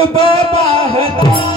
रूप पाहता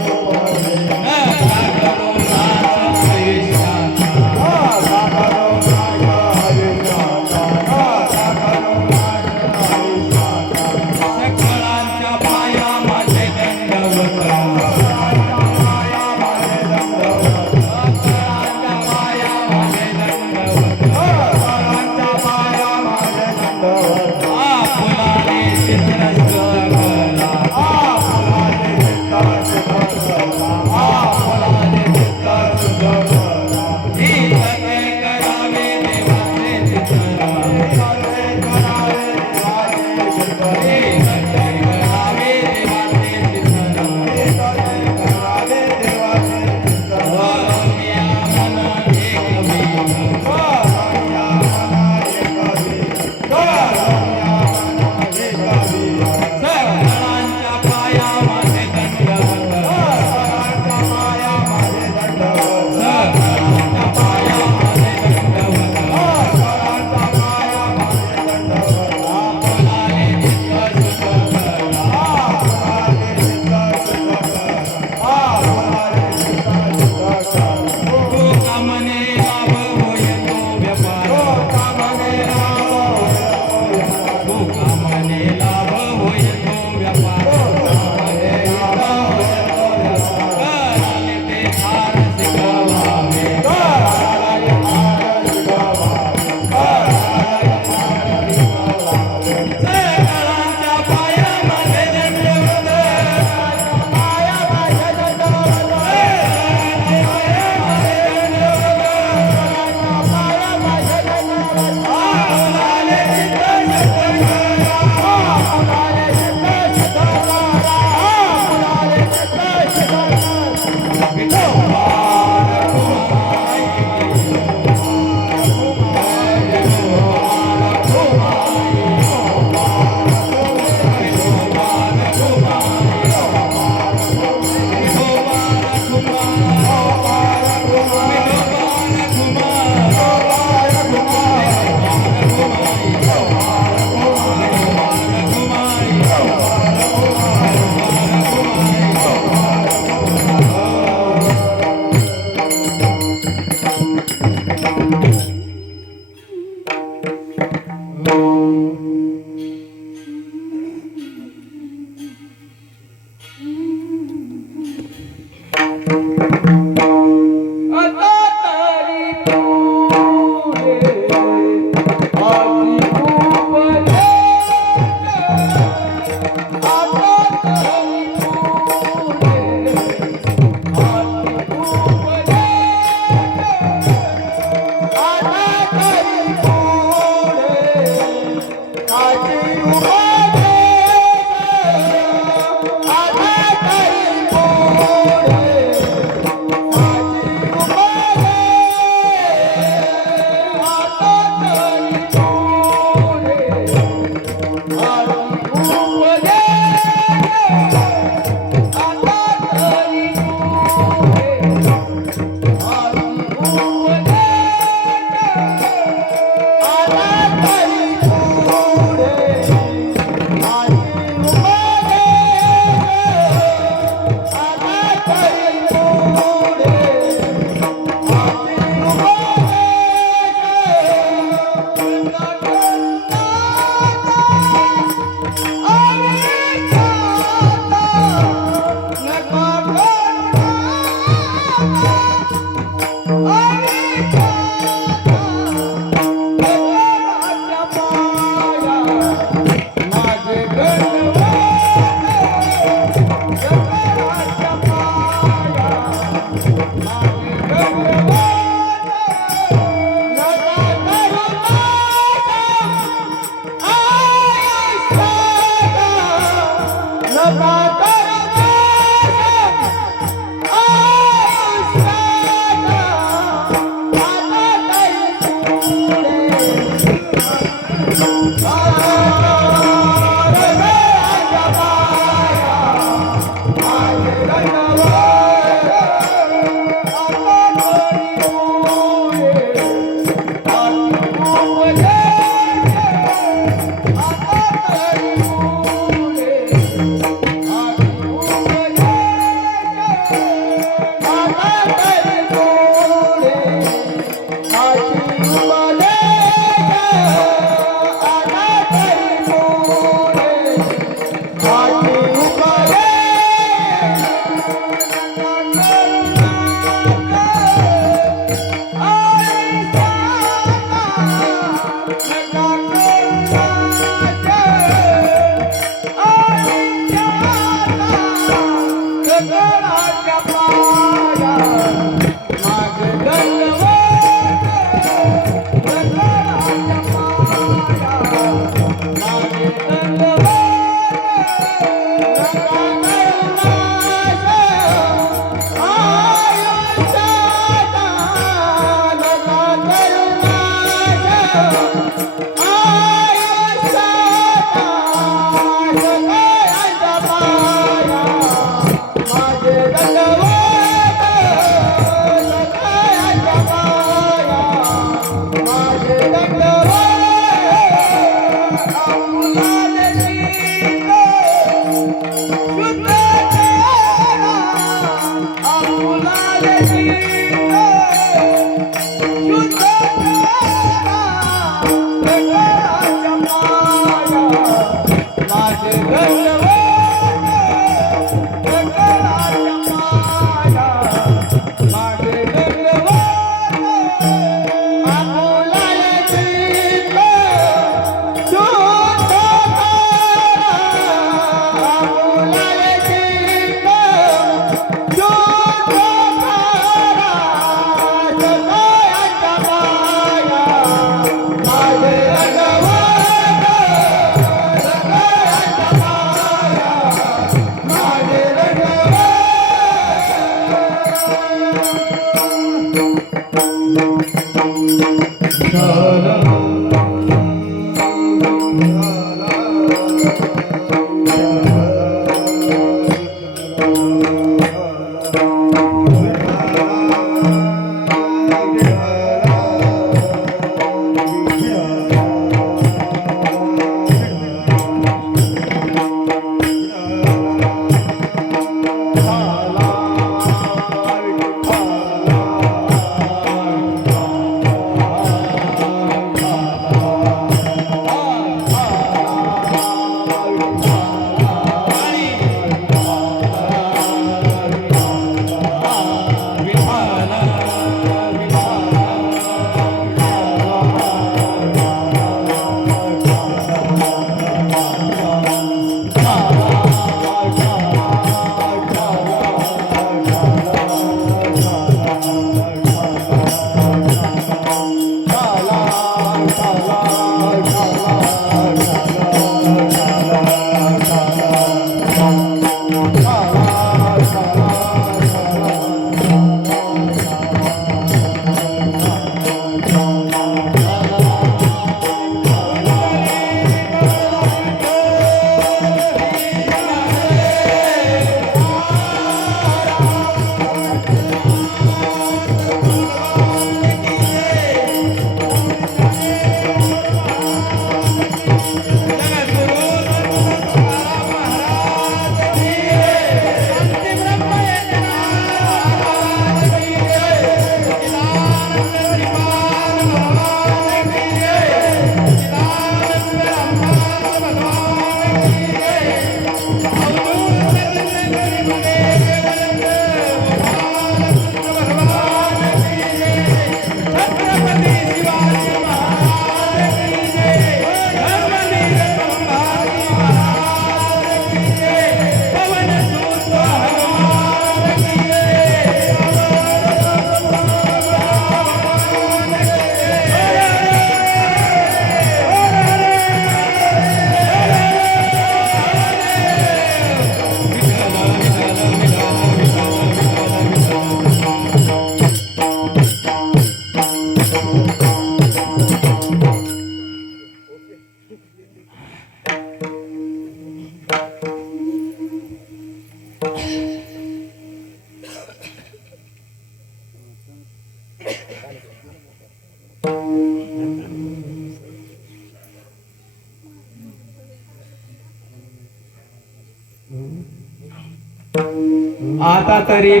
आता तरी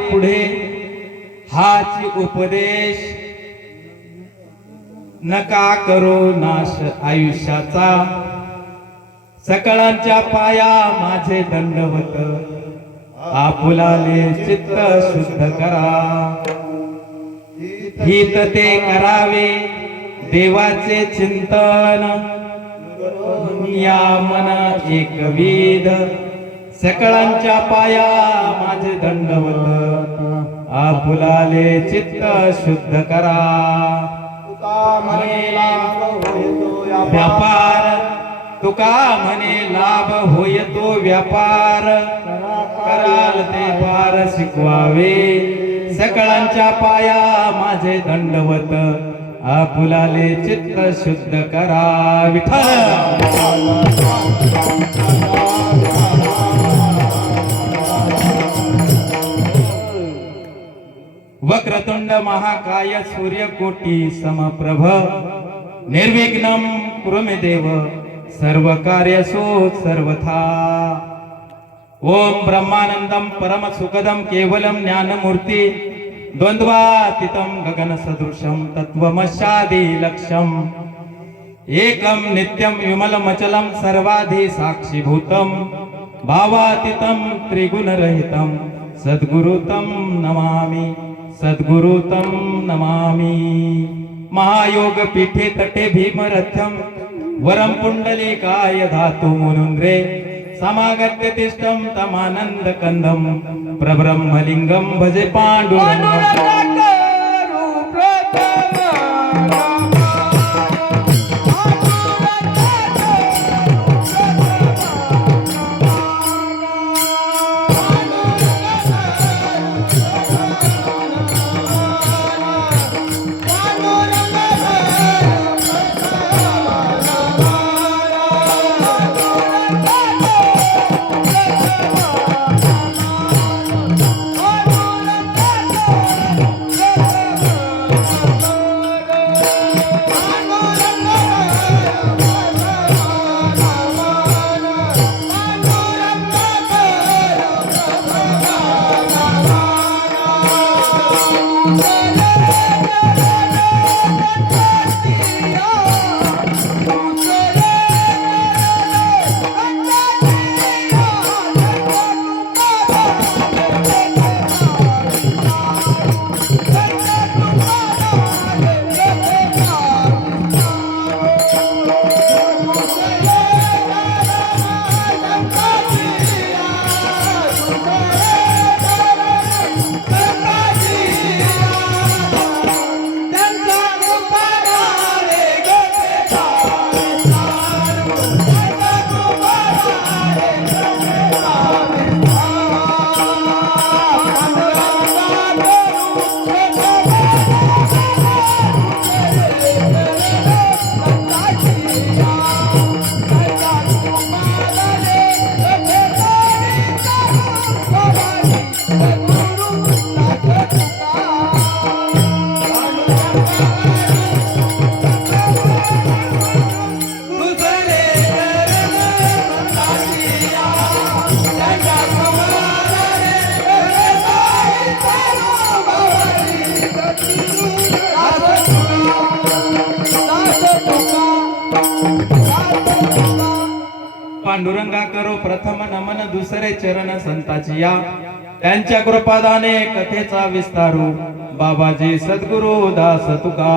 पुढे हाच उपदेश नका करो नाश आयुष्याचा सकळांच्या पाया माझे दंडवत आपुलाले चित्त शुद्ध करा हित ते करावे देवाचे चिंतन या मन एकविध सकळांच्या पाया माझे दंडवत आपुलाले चित्त शुद्ध करा व्यापार तुका म्हणे लाभ होय तो व्यापार कराल ते पार शिकवावे सकळांच्या पाया माझे दंडवत आपुलाले चित्त शुद्ध करा विठ्ठल वक्रतुंड महाकाय सूर्यकोटी समप्रभ निर्विघ्नं कुरु मे देव सर्व कार्यसु सर्वथा ओम ब्रह्मानंदम परम सुखदम केवलम ज्ञानमूर्ती द्वंद्वातीतं गगन सदृशं तत्वमस्यादि लक्ष्यम् एकं नित्यं विमलमचलं सर्वाधि साक्षीभूतं भावातीतं त्रिगुणरहितं सद्गुरुतं नमामि सद्गुरुतं नमामि महायोग पीठे तटे भीमरथ्यं वरं पुंडलिकाय धातु मुनुन्द्रे समागत्य तिष्ठं तमानंद कंदं प्रब्रह्मलिंगं भजे पांडुरंगं पांडुरंगा करो प्रथम नमन दुसरे चरण संताची या त्यांच्या कृपादाने कथेचा विस्तारू बाबाजी सद्गुरु दास तुका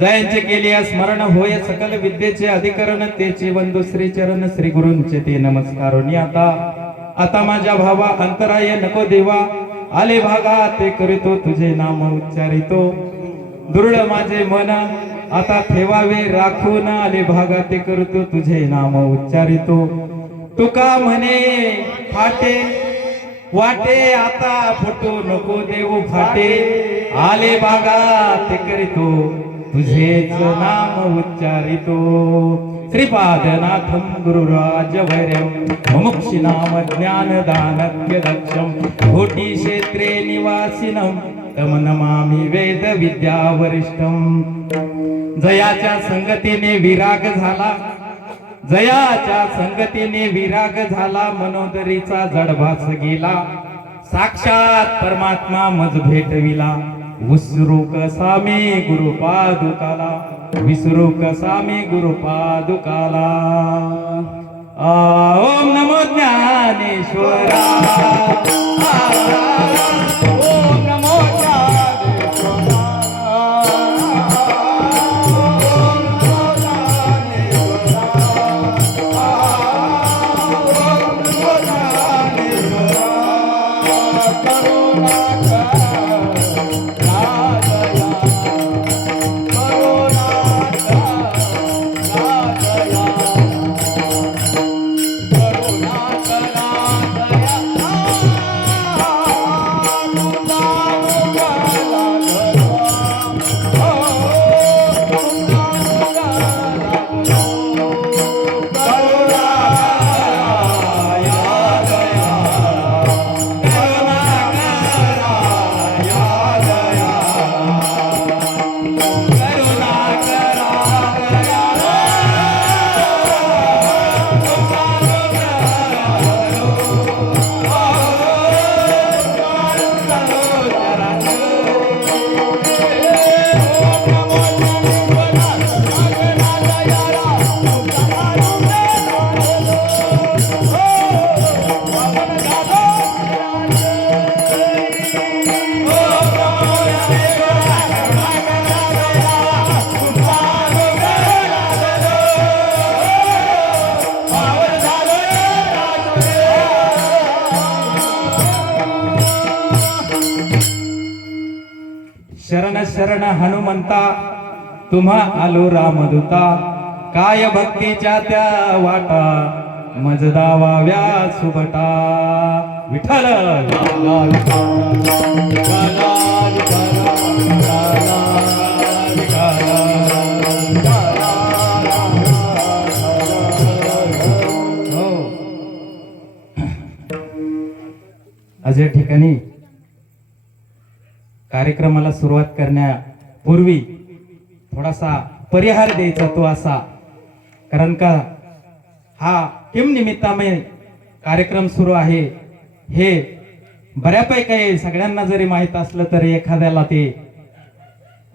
जयांचे केले स्मरण होय सकल विद्येचे अधिकरण तेचे बंधू श्री चरण श्री गुरूंचे ते नमस्कारोनी आता माझ्या भावा अंतराय नको देवा आले भागा ते करीतो तुझे नाम उच्चारितो दुर्ळ माझे मन आता ठेवावे राखून आले भागा ते करतो तुझे नाम उच्चारितो तुका म्हणे फाटे वाटे आता फुटू नको देऊ फाटे आले भागा ते करीतो तुझेच नाम उच्चारितो श्रीपादनाथम गुरुराज वैर्यम मुमुक्षि नाम ज्ञानदानस्य दक्षम कोटी क्षेत्रे निवासिनम तम नमामि वेद विद्या वरिष्ठम जयाच्या संगतीने विराग झाला जयाच्या संगतीने विराग झाला मनोदरीचा जडभास गेला साक्षात परमात्मा मज भेटविला विसरू कसा मी गुरुपादुकाला विसरू कसा मी गुरुपादुकाला ओम नमो ज्ञानेश्वरा ओम नमो शरण शरण हनुमंता तुम्हा आलो रामदूता काय भक्तीच्या त्या वाटा मज दावाव्या सुबटा विठ्ठल आज या ठिकाणी कार्यक्रमाला सुरुवात करण्यापूर्वी थोडासा परिहार द्यायचा तो असा, कारण का हा किम निमित्ताने कार्यक्रम सुरू आहे हे बऱ्यापैकी सगळ्यांना जरी माहित असलं तरी एखाद्याला ते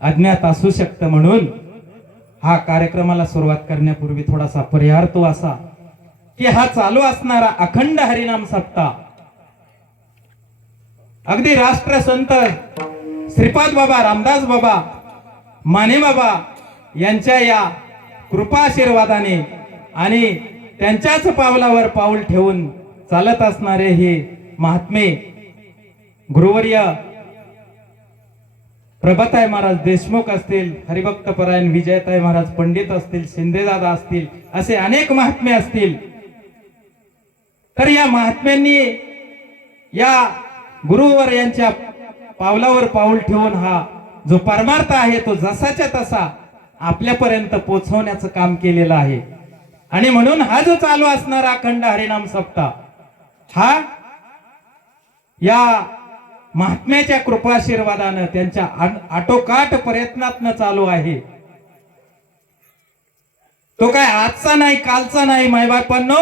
अज्ञात असू शकतं, म्हणून हा कार्यक्रमाला सुरुवात करण्यापूर्वी थोडासा परिहार तो असा की हा चालू असणारा अखंड हरिनाम सप्ताह अगदी राष्ट्रसंत श्रीपाद बाबा रामदास बाबा माने बाबा यांच्या या कृपाशीर्वादाने आणि त्यांच्याच पावलावर पाऊल ठेवून चालत असणारे हे महात्मे गुरुवर्य प्रभाताई महाराज देशमुख असतील, हरिभक्त परायण विजयताई महाराज पंडित असतील, शिंदेदादा असतील, असे अनेक महात्मे असतील. तर या महात्म्यांनी या गुरुवर यांच्या पावलावर पाऊल ठेवून हा जो परमार्थ आहे तो जसाच्या तसा आपल्यापर्यंत पोहोचवण्याचं काम केलेलं आहे. आणि म्हणून हा जो चालू असणारा अखंड हरिनाम सप्ताह हा या महात्म्याच्या कृपाशीर्वादानं त्यांच्या आटोकाट प्रयत्नातनं चालू आहे. तो काय आजचा नाही कालचा नाही मायबापांनो,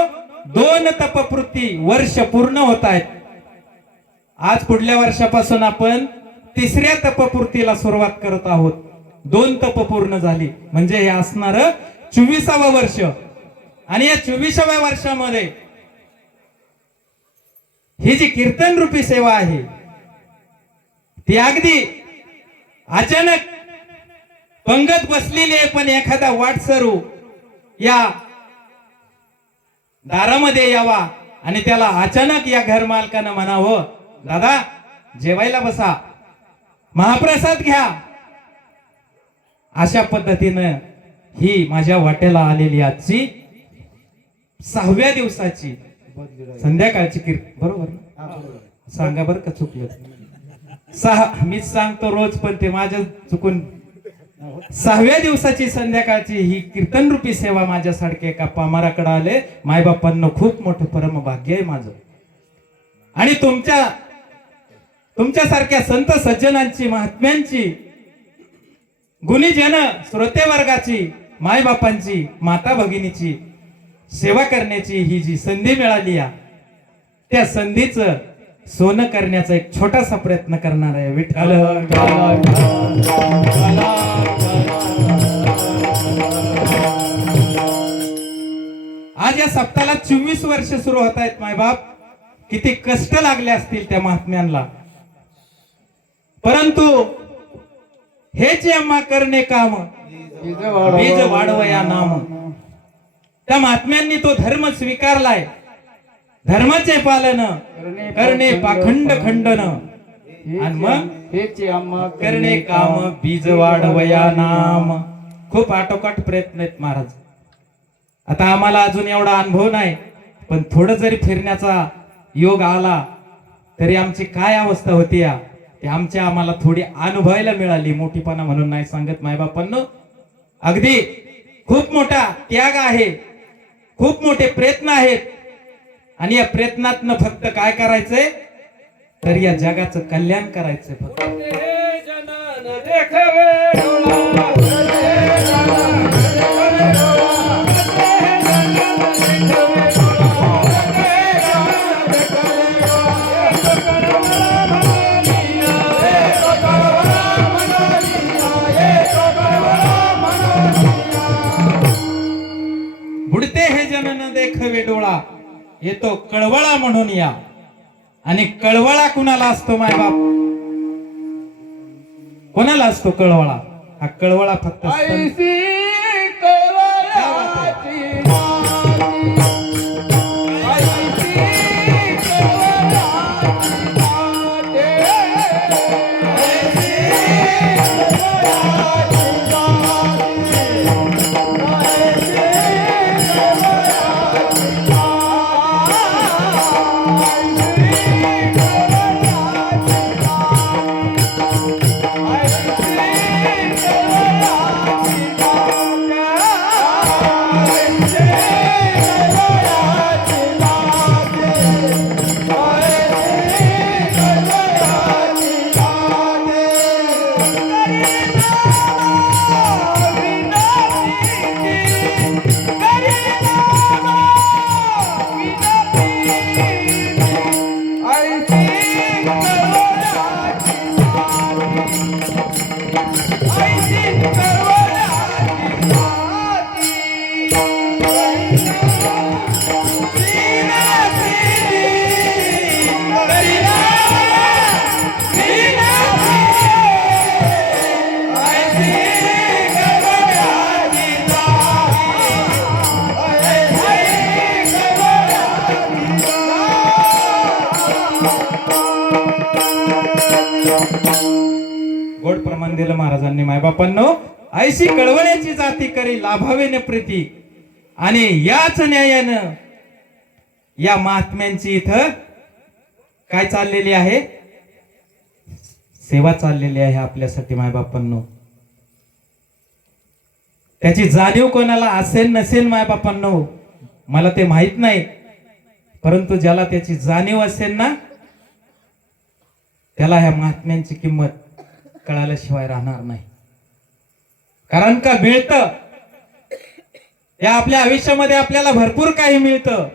2 तपपूर्ती वर्ष पूर्ण होत आहेत. आज पुढल्या वर्षापासून आपण 3ऱ्या तपपूर्तीला सुरुवात करत आहोत. 2 तप पूर्ण झाली म्हणजे हे असणार 24वं वर्ष. आणि या 24व्या वर्षामध्ये ही जी कीर्तन रूपी सेवा आहे ती अगदी अचानक पंगत बसलेली आहे. पण एखादा वाटसरू या दारामध्ये यावा आणि त्याला अचानक या घर मालकानं म्हणावं, दादा जेवायला बसा, महाप्रसाद घ्या. अशा पद्धतीनं ही माझ्या वाट्याला आलेली आजची 6व्या दिवसाची संध्याकाळची कीर्तन. बरोबर ना? सांगा बरं का चुकलं. 6 मीच सांगतो रोज, पण ते माझ्या चुकून 6व्या दिवसाची संध्याकाळची ही कीर्तन रूपी सेवा माझ्यासारखे एका पामाराकडे आले. मायबापांना खूप मोठं परम भाग्य आहे माझं. आणि तुमच्यासारख्या संत सज्जनांची, महात्म्यांची, गुणीजन श्रोते वर्गाची, मायबापांची, माता भगिनीची सेवा करण्याची ही जी संधी मिळाली आहे, त्या संधीचं सोनं करण्याचा एक छोटासा प्रयत्न करणार आहे. विठ्ठल आज या सप्ताहाला 24 वर्ष सुरू होत आहेत. मायबाप किती कष्ट लागले असतील त्या महात्म्यांना, परंतु हेच आम्हा करणे काम बीज वाढवया नाम. त्या महात्म्यांनी तो धर्म स्वीकारलाय. धर्माचे पालन करणे पाखंड खंडन आणि मग हेचे आम्हा करणे काम बीज वाढवया नाम. खूप आटोकाट प्रयत्न आहेत महाराज. आता आम्हाला अजून एवढा अनुभव नाही, पण थोडं जरी फिरण्याचा योग आला तरी आमची काय अवस्था होती या ते आम्हाला थोडी अनुभवायला मिळाली. मोठीपणा म्हणून नाही सांगत मायबापांनो. अगदी खूप मोठा त्याग आहे, खूप मोठे प्रयत्न आहेत. आणि या प्रयत्नातनं फक्त काय करायचंय तर या जगाचं कल्याण करायचंय. फक्त बुडते हे जन न देखवे डोळा, येतो कळवळा म्हणून या. आणि कळवळा कुणाला असतो मायबाप? कोणाला असतो कळवळा? हा कळवळा फक्त गोड प्रमाण दिलं महाराजांनी. मायबापांनो, ऐशी कळवण्याची जाती करी लाभावे न प्रीती. आणि याच न्यायानं या महात्म्यांची इथं काय चाललेली आहे? सेवा चाललेली आहे आपल्यासाठी मायबापांनो. त्याची जाणीव कोणाला असेल नसेल मायबापांनो मला ते माहित नाही, परंतु ज्याला त्याची जाणीव असेल ना त्याला ह्या महात्म्यांची किंमत कळाल्याशिवाय राहणार नाही. कारण का मिळतं या आपल्या आयुष्यामध्ये आपल्याला भरपूर काही मिळतं.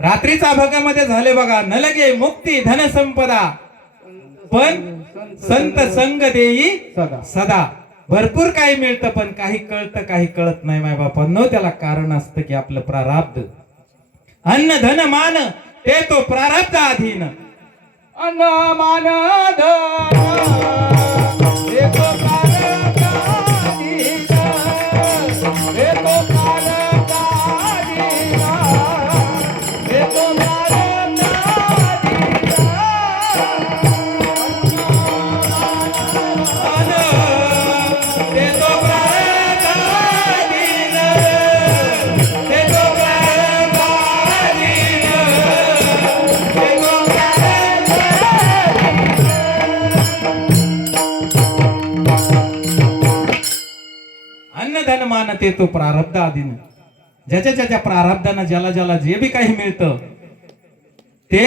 रात्रीचा भागामध्ये झाले बघा, न लगे मुक्ती धन संपदा पण संत संग देई सदा. भरपूर काही मिळतं पण काही कळतं काही कळत नाही माय बापांनो. त्याला कारण असतं की आपलं प्रारब्ध. अन्न धन मान ते तो प्रारब्ध अधीन. अन्न मान धन ते तो प्रारब्ध अधीन, ते तो प्रारब्ध अधीन, ते तो प्रारब्ध अधीन. ते तो प्रारब्ध अधीन, ते तो प्रारब्ध अधीन, ते तो अन्न धन मान ते तो प्रारब्ध अधीन. ज्याच्या ज्याच्या प्रारब्धानं ज्याला ज्याला जे बी काही मिळतं ते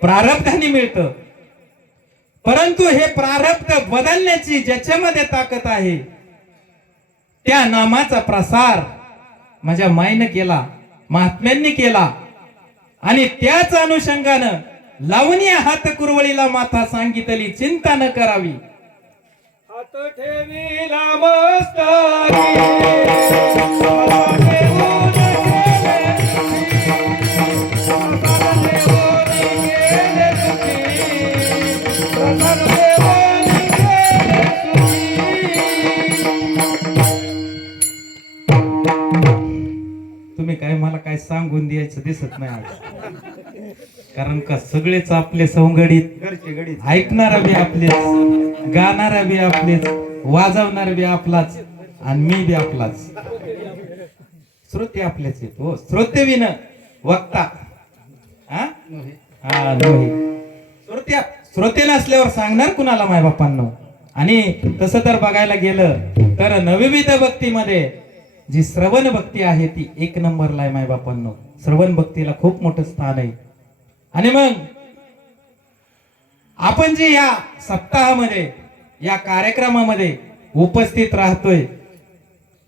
प्रारब्धाने मिळतं. परंतु हे प्रारब्ध बदलण्याची ज्याच्यामध्ये ताकद आहे त्या नामाचा प्रसार माझ्या माईनं केला, महात्म्यांनी केला. आणि त्याच अनुषंगानं लावणी हात कुरवळीला माथा सांगितली चिंता न करावी. हात ठेवीला मस्तकी, हात ठेवून गेले सुखी, हात ठेवून गेले सुखी, हात ठेवून गेले सुखी. तुम्ही काय मला काय सांगून द्यायचं दिसत नाही आज. कारण का सगळेच आपले संगडीत, घरचे गडीत ऐकणारा बी आपलेच, गाणारा बी आपलेच, वाजवणार बी आपलाच आणि मी बी आपलाच. श्रोते आपलेच आहेत हो. श्रोते बी न वक्ता हा नव्हे. श्रोते नसल्यावर सांगणार कुणाला माय बापांनो. आणि तसं तर बघायला गेलं तर नवविध भक्तीमध्ये जी श्रवण भक्ती आहे ती एक नंबरला आहे माय बापांनो. श्रवण भक्तीला खूप मोठं स्थान आहे. आणि मग आपण जे या सप्ताहामध्ये या कार्यक्रमामध्ये उपस्थित राहतोय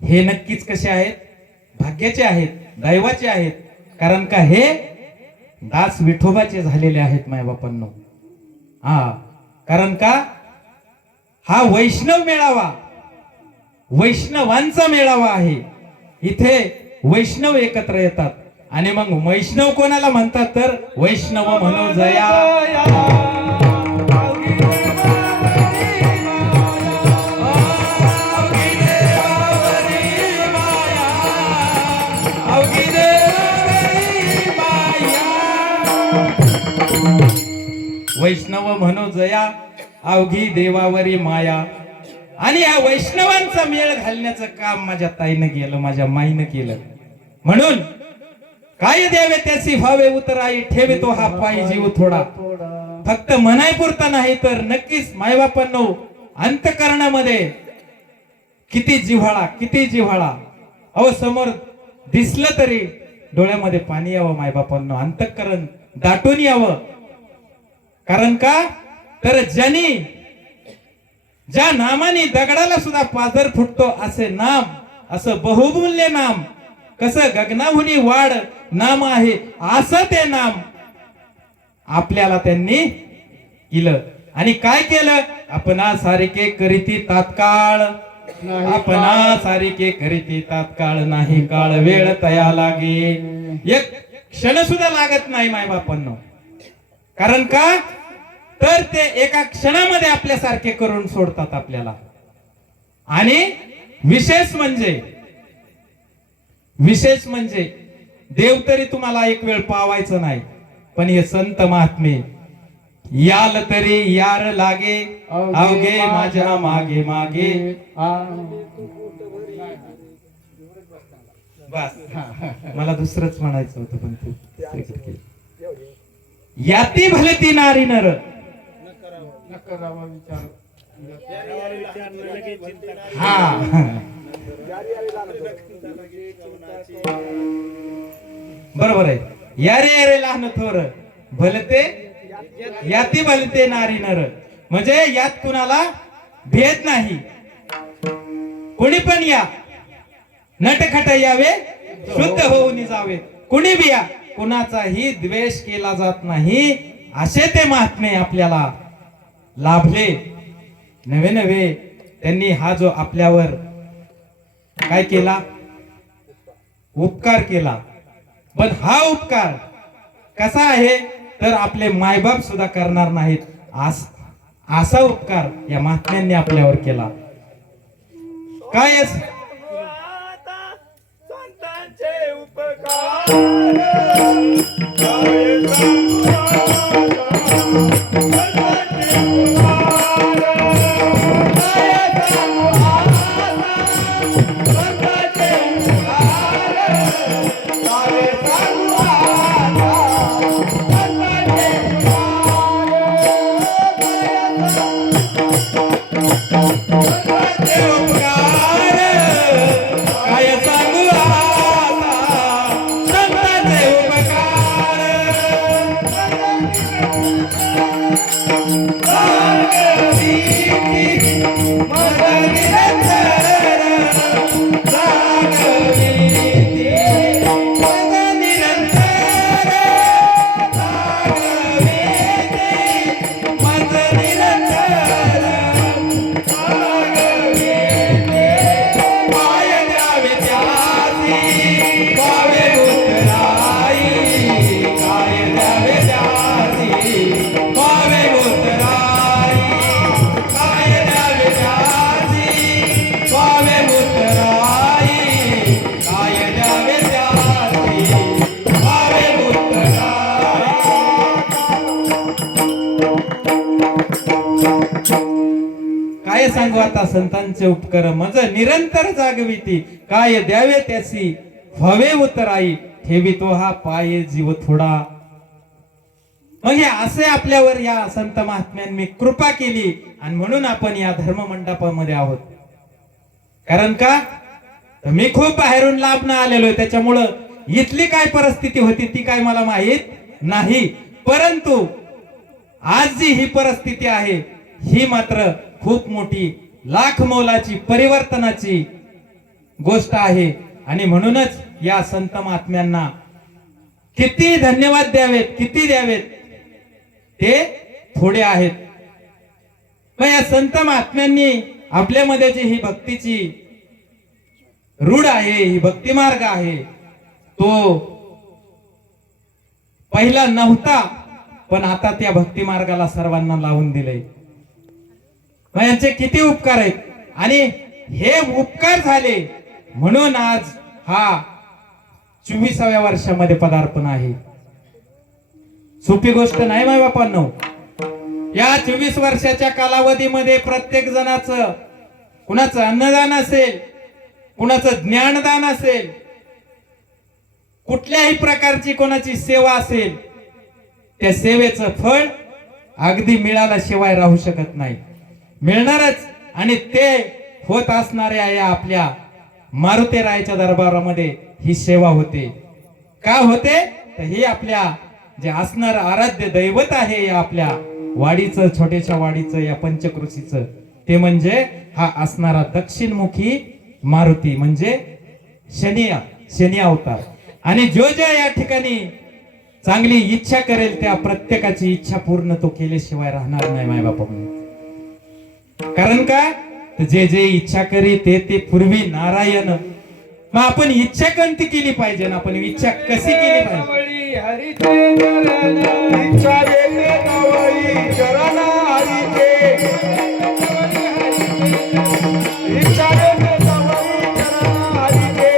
हे नक्कीच कसे आहेत, भाग्याचे आहेत, दैवाचे आहेत. कारण का हे दास विठोबाचे झालेले आहेत माय बापांनो. कारण का हा वैष्णव मेळावा, वैष्णवांचा मेळावा आहे. इथे वैष्णव एकत्र येतात. आणि मग वैष्णव कोणाला म्हणतात तर वैष्णव म्हणून जया. वैष्णव म्हणू जया अवघी देवावरी माया. आणि या वैष्णवांचा मेळ घालण्याचं काम माझ्या ताईनं केलं, माझ्या माईनं केलं. म्हणून काय द्यावे त्याची भावे उतराई, ठेवे तो हा पायी जीव थोडा. फक्त म्हणाय पुरता नाही तर नक्कीच मायबापांनो अंतकरणामध्ये किती जिव्हाळा, किती जिव्हाळा. अहो समोर दिसलं तरी डोळ्यामध्ये पाणी यावं मायबापांनो, अंतकरण दाटून यावं. कारण का तर ज्या नामाने दगडाला सुद्धा पाझर फुटतो असे नाम, असं बहुमूल्य नाम, कसं गगनाहुनी वाढ नाम आहे असं ते नाम आपल्याला त्यांनी केलं. आणि काय केलं, आपणा सारिके करीती तात्काळ, आपणा सारिके करीती तात्काळ, नाही काळ वेळ तया लागे. एक क्षण सुद्धा लागत नाही मायबापांनो. कारण का तर ते एका क्षणामध्ये आपल्यासारखे करून सोडतात आपल्याला. आणि विशेष म्हणजे देव तरी तुम्हाला एक वेळ पावायचं नाही, पण हे संत महात्मे याल तरी यार लागे, अवघे माझ्या मागे मागे. बस मला दुसरंच म्हणायचं होतं पण तू याती भलती नारी नर. बरोबर आहे. यारे यारे लहान थोर भलते याती भलते नारी नर, म्हणजे यात कुणाला भेद नाही. कोणी पण या, नटखट यावे, शुद्ध होऊन जावे. कुणी बी या, कुणाचाही द्वेष केला जात नाही. असे ते महात्मे आपल्याला लाभले. नवे नवे त्यांनी हा जो आपल्यावर काय केला, उपकार केला. पण हा उपकार कसा आहे, तर आपले मायबाप सुद्धा करणार नाहीत असा उपकार या महात्म्यांनी आपल्यावर केला. काय आता संतांचे उपकार काय सांगू काय सांगू आता संतांचे उपकार, मज निरंतर जागविती. काय द्यावे त्यासी व्हावे उतराई, ठेवी तो हा पाये जीव थोडा. मग हे असे आपल्यावर या संत महात्म्यांनी कृपा केली, आणि म्हणून आपण या धर्म मंडपामध्ये आहोत. कारण का, तर मी खूप बाहेरून लांब आलेलो आहे, त्याच्यामुळं इथली काय परिस्थिती होती ती काय मला माहित नाही. परंतु आज जी ही परिस्थिती आहे, ही मात्र खूप मोठी लाख मोलाची परिवर्तनाची गोष्ट आहे. आणि म्हणूनच या संत महात्म्यांना किती धन्यवाद द्यावेत, किती द्यावेत ते थोडे आहेत. मग या संत महात्म्यांनी आपल्यामध्ये जी ही भक्तीची रूढ आहे, ही भक्ती मार्ग आहे, तो पहिला नव्हता, पण आता त्या भक्ती मार्गाला सर्वांना लावून दिले. मग यांचे किती उपकार आहेत, आणि हे उपकार झाले म्हणून आज हा 24व्या वर्षामध्ये पदार्पण आहे. सोपी गोष्ट नाही माय बापांनो. या 24 वर्षाच्या कालावधीमध्ये प्रत्येक जणाचं, कुणाचं अन्नदान असेल, कुणाचं ज्ञानदान असेल, कुठल्याही प्रकारची कोणाची सेवा असेल, त्या सेवेचं फळ अगदी मिळाल्याशिवाय राहू शकत नाही, मिळणारच. आणि ते होत असणाऱ्या या आपल्या मारुतीरायाच्या दरबारामध्ये ही सेवा होते. का होते, तर ही आपल्या जे असणार आराध्य दैवत आहे या आपल्या वाडीचं, छोट्याशा वाडीचं, या पंचक्रोशीचं, ते म्हणजे हा असणारा दक्षिणमुखी मारुती, म्हणजे शनी अवतार. आणि जो या ठिकाणी चांगली इच्छा करेल, त्या प्रत्येकाची इच्छा पूर्ण तो केल्याशिवाय राहणार नाही माय बापा. कारण का, जे जे इच्छा करी ते पूर्वी नारायण. मग आपण इच्छा कोणती केली पाहिजे, आपण इच्छा कशी केली पाहिजे. हरिचे चरण इच्छा देते नवरी चरण हरिचे इच्छा देते नवरी चरण हरिचे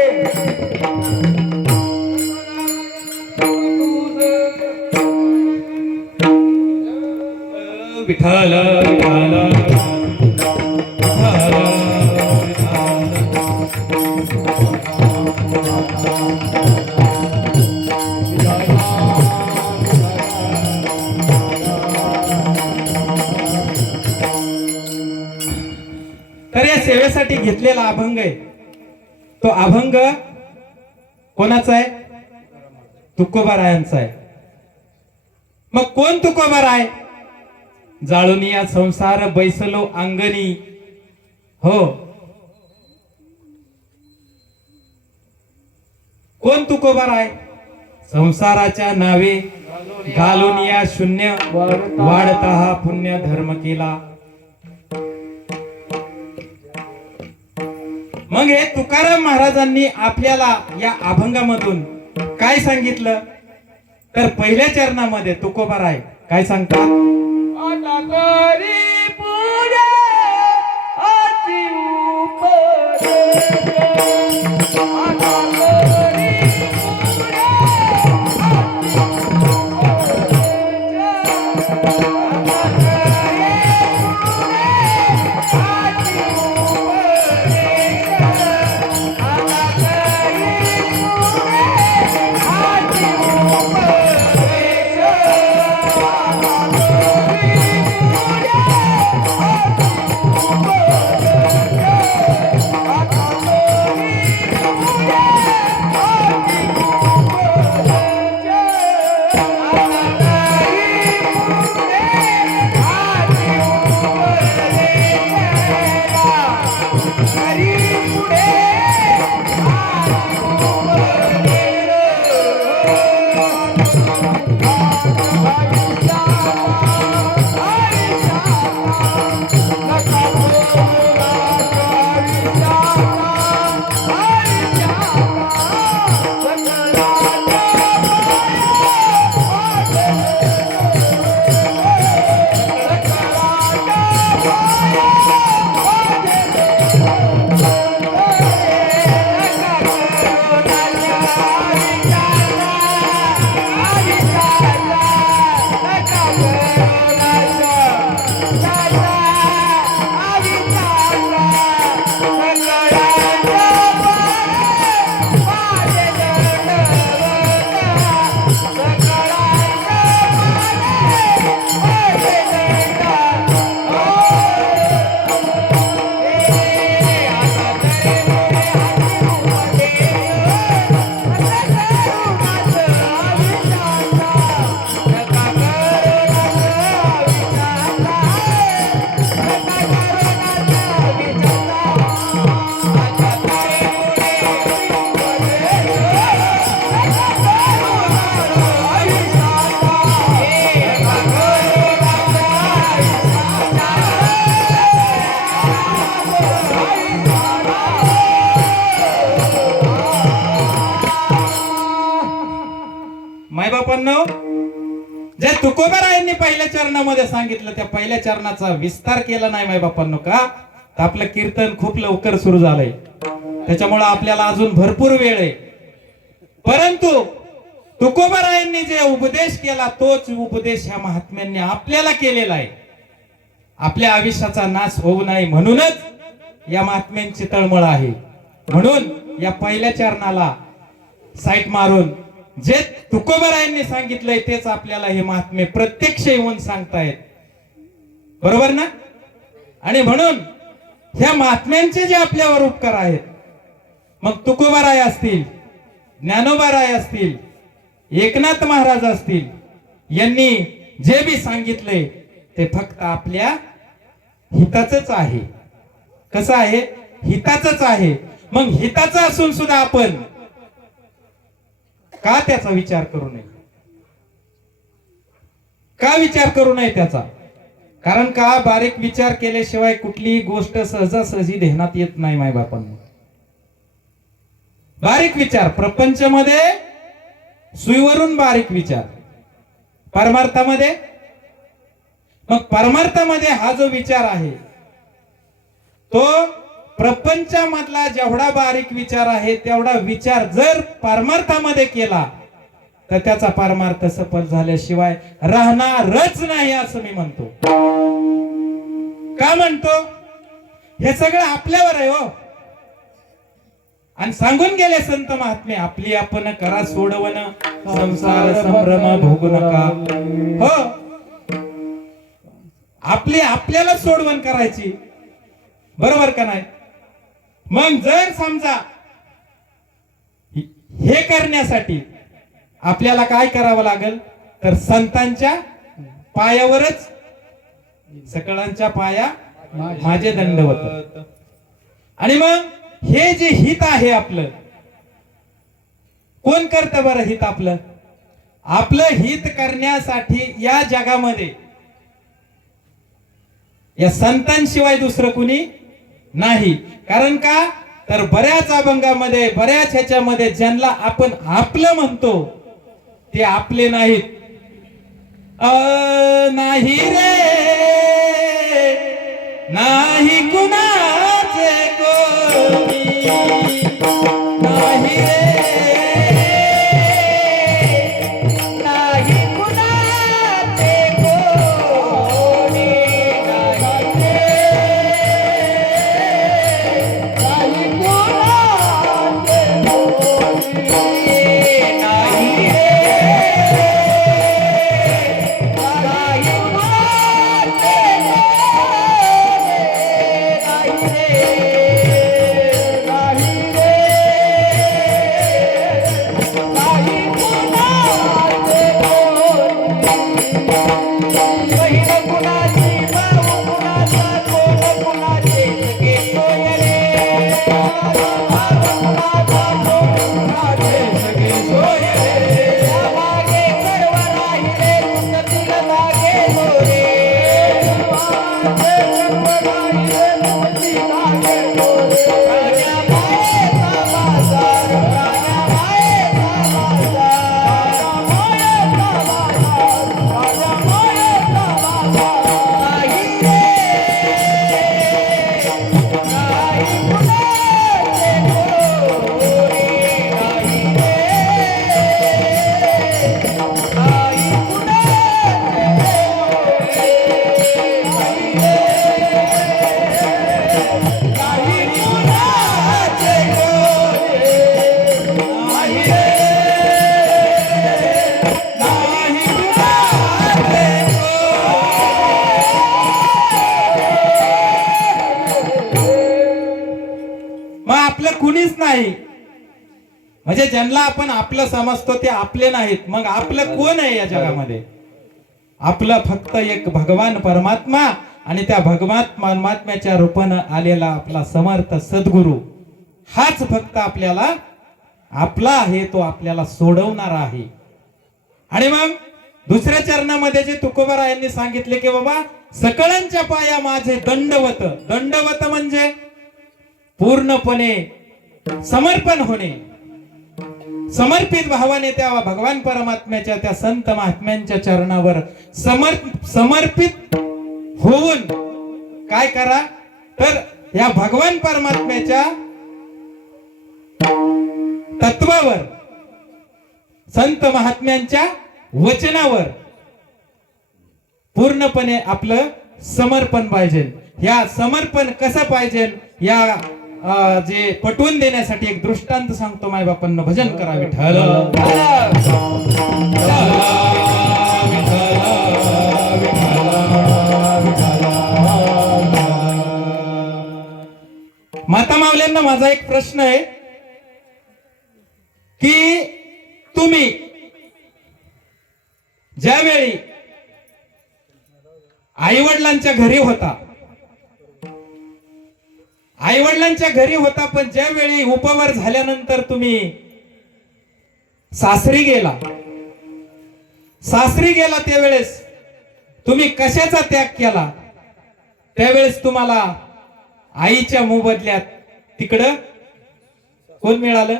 विठ्ठल विठ्ठल तर या सेवेसाठी घेतलेला अभंग आहे, तो अभंग कोणाचा आहे, तुकोबारायांचा आहे. मग कोण तुकोबर आहे? जाळून या संसार बैसलो अंगणी. हो, कोण तुकोबर आहे? संसाराच्या नावे घालून या शून्य वाढता हा पुण्य धर्म केला. मग हे तुकाराम महाराजांनी आपल्याला या अभंगामधून काय सांगितलं? तर पहिल्या चरणामध्ये तुकोबार आहे काय सांगतात? आता करी पूजा अति उपदेश. आता करी पूजा अति मायबापांनो, जे तुकोबारायांनी पहिल्या चरणामध्ये सांगितलं त्या पहिल्या चरणाचा विस्तार केला नाही मायबापांनो का? तर आपलं कीर्तन खूप लवकर सुरू झालंय, त्याच्यामुळे आपल्याला अजून भरपूर वेळ आहे. परंतु तुकोबारायांनी जे उपदेश केला तोच उपदेश ह्या महात्म्यांनी आपल्याला केलेला आहे. आपल्या आयुष्याचा नाश होऊ नये म्हणूनच या महात्म्यांची तळमळ आहे. म्हणून या पहिल्या चरणाला साईट मारून जे तुकोबारायांनी सांगितलंय तेच आपल्याला हे महात्मे प्रत्यक्ष येऊन सांगतायत. बरोबर ना? आणि म्हणून ह्या महात्म्यांचे जे आपल्यावर उपकार आहेत, मग तुकोबाराय असतील, ज्ञानोबाराय असतील, एकनाथ महाराज असतील, यांनी जे बी सांगितलंय ते फक्त आपल्या हिताचंच आहे. कसं आहे? हिताचंच आहे. मग हिताचं असून सुद्धा आपण का त्याचा विचार करू नये? का विचार करू नये त्याचा? कारण का बारीक विचार केल्याशिवाय कुठलीही गोष्ट सहजासहजी ध्यानात येत नाही मायबापांना. बारीक विचार प्रपंचामध्ये सुईवरून बारीक विचार, परमार्थामध्ये, मग परमार्थामध्ये हा जो विचार आहे तो प्रपंचामधला जेवढा बारीक विचार आहे तेवढा विचार जर परमार्थामध्ये केला तर त्याचा परमार्थ सफल झाल्याशिवाय राहणारच नाही असं मी म्हणतो. का म्हणतो? हे सगळं आपल्यावर आहे हो. आणि सांगून गेले संत महात्मे, आपली आपण करा सोडवण, संसार संभ्रम भोगू नका. हो, आपली आपल्याला सोडवण करायची. बरोबर का नाही? मग जर समजा हे करण्यासाठी आपल्याला काय करावं लागेल? तर संतांच्या पायावरच सकळांच्या पाया माझे दंडवत. आणि मग हे जे हित आहे आपलं, कोण करतं बरं हित आपलं? आपलं हित करण्यासाठी या जगामध्ये या संतांशिवाय दुसरं कुणी नाही. कारण का तर बऱ्याच अभंगामध्ये, बऱ्याच ह्याच्यामध्ये ज्यांना आपण आपलं म्हणतो ते आपले नाहीत. नाही रे नाही कुणाचे कोणी, नाही रे नाही कुणाचे कोणी, नाही कुणाचे कोणी, नाही कुणीच नाही. म्हणजे ज्यांना आपण आपलं समजतो ते आपले नाहीत. मग आपलं कोण आहे या जगामध्ये? आपलं फक्त एक भगवान परमात्मा आणि त्या भगवान परमात्म्याच्या रूपानं आलेला आपला समर्थ सद्गुरु, हाच फक्त आपल्याला आपला आहे, तो आपल्याला सोडवणार आहे. आणि मग दुसऱ्या चरणामध्ये जे तुकोबारायांनी सांगितले की बाबा सकळांच्या पाया माझे दंडवत. दंडवत म्हणजे पूर्णपणे समर्पण होणे, समर्पित भावाने त्या भगवान परमात्म्याच्या त्या संत महात्म्यांच्या चरणावर समर्पित होऊन काय करा तर या भगवान परमात्म्याच्या तत्वावर, संत महात्म्यांच्या वचनावर पूर्णपणे आपलं समर्पण पाहिजे. या समर्पण कसं पाहिजे या जे पटवून देण्यासाठी एक दृष्टांत सांगतो. माय बापांना भजन करा विठ्ठल. माता मावल्यांना माझा एक प्रश्न आहे की तुम्ही ज्यावेळी आई वडिलांच्या घरी होता, आई वडिलांच्या घरी होता, पण ज्यावेळी उपवर झाल्यानंतर तुम्ही सासरी गेला, त्यावेळेस तुम्ही कशाचा त्याग केला? त्यावेळेस तुम्हाला आईच्या मोबदल्यात तिकडं कोण मिळालं?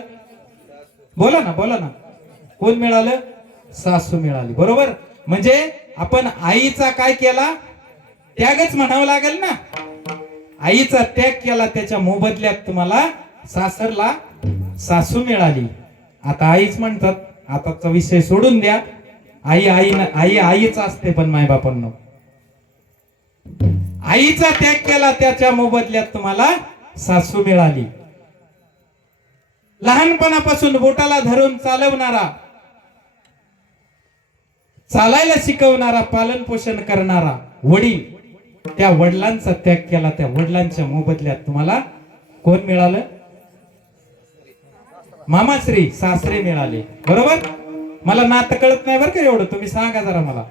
बोला ना. कोण मिळालं? सासू मिळाली. बरोबर. म्हणजे आपण आईचा काय केला? त्यागच म्हणावं लागेल ना. आईचा त्याग केला, त्याच्या मोबदल्यात तुम्हाला सासरला सासू मिळाली. आता आईच म्हणतात, आताचा विषय सोडून द्या. आईच असते, पण मायबापांनो आईचा त्याग केला, त्याच्या मोबदल्यात तुम्हाला सासू मिळाली. लहानपणापासून बोटाला धरून चालवणारा, चालायला शिकवणारा, पालन पोषण करणारा वडील, त्या वडिलांचा त्याग केला, त्या वडिलांच्या मोबदल्यात तुम्हाला कोण मिळालं? मामाश्री, सासरे मिळाले. बरोबर. मला नातं कळत नाही बरं का एवढं, तुम्ही सांगा जरा मला.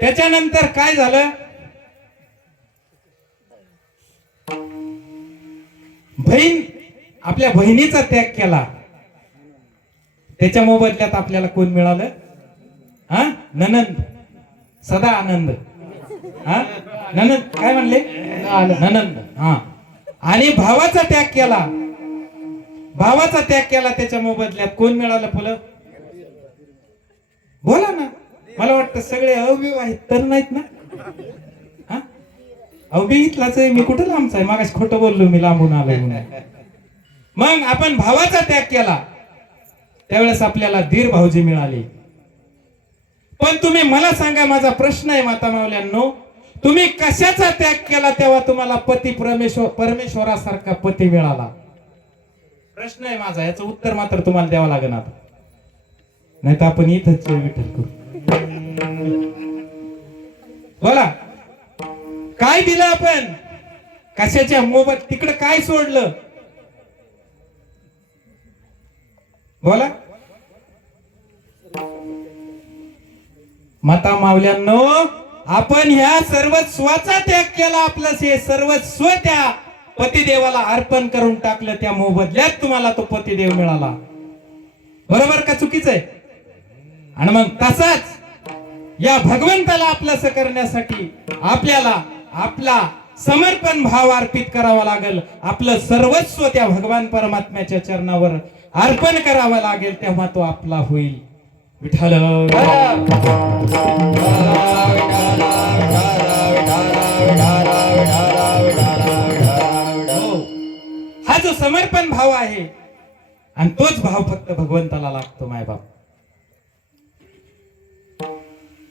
त्याच्यानंतर काय झालं, बहीण आपल्या बहिणीचा त्याग केला, त्याच्या मोबदल्यात आपल्याला कोण मिळालं? हा, ननंद. सदा आनंद. हा, ननंद काय म्हणले? ननंद. हा, आणि भावाचा त्याग केला, भावाचा त्याग केला, त्याच्या मोबदल्यात कोण मिळालं? फुलं. बोला ना, मला वाटतं सगळे अविवाहित तर नाहीत ना? हा, अविवाहितलाच आहे मी, कुठं लांबचा आहे? मागास खोटं बोललो मी, लांबून आलोय म्हणून. मग आपण भावाचा त्याग केला, त्यावेळेस आपल्याला धीर भाऊजी मिळाले. पण तुम्ही मला सांगा, माझा प्रश्न आहे माता मावल्यांनो, तुम्ही कशाचा त्याग केला तेव्हा तुम्हाला पती परमेश्वरासारखा पती मिळाला? प्रश्न आहे माझा, याचं उत्तर मात्र तुम्हाला द्यावं लागेल आता, नाही तर आपण इथंच विठ्ठल करू. बोला, काय दिलं आपण? कशाच्या मोबत? तिकडं काय सोडलं? बोला माता मावल्यांनो, आपण ह्या सर्वस्वाचा त्याग केला, आपलं हे सर्वस्व त्या पतिदेवाला अर्पण करून टाकलं, त्या मोबदल्यात तुम्हाला तो पतिदेव मिळाला. बरोबर का चुकीचं आहे? आणि मग तसाच या भगवंताला आपलंसं करण्यासाठी आपल्याला आपला समर्पण भाव अर्पित करावा लागेल, आपलं सर्वस्व त्या भगवान परमात्म्याच्या चरणावर अर्पण करावं लागेल, तेव्हा तो आपला होईल. विठ्ठल. हा जो समर्पण भाव आहे, आणि तोच भाव फक्त भगवंताला लागतो. मायबाप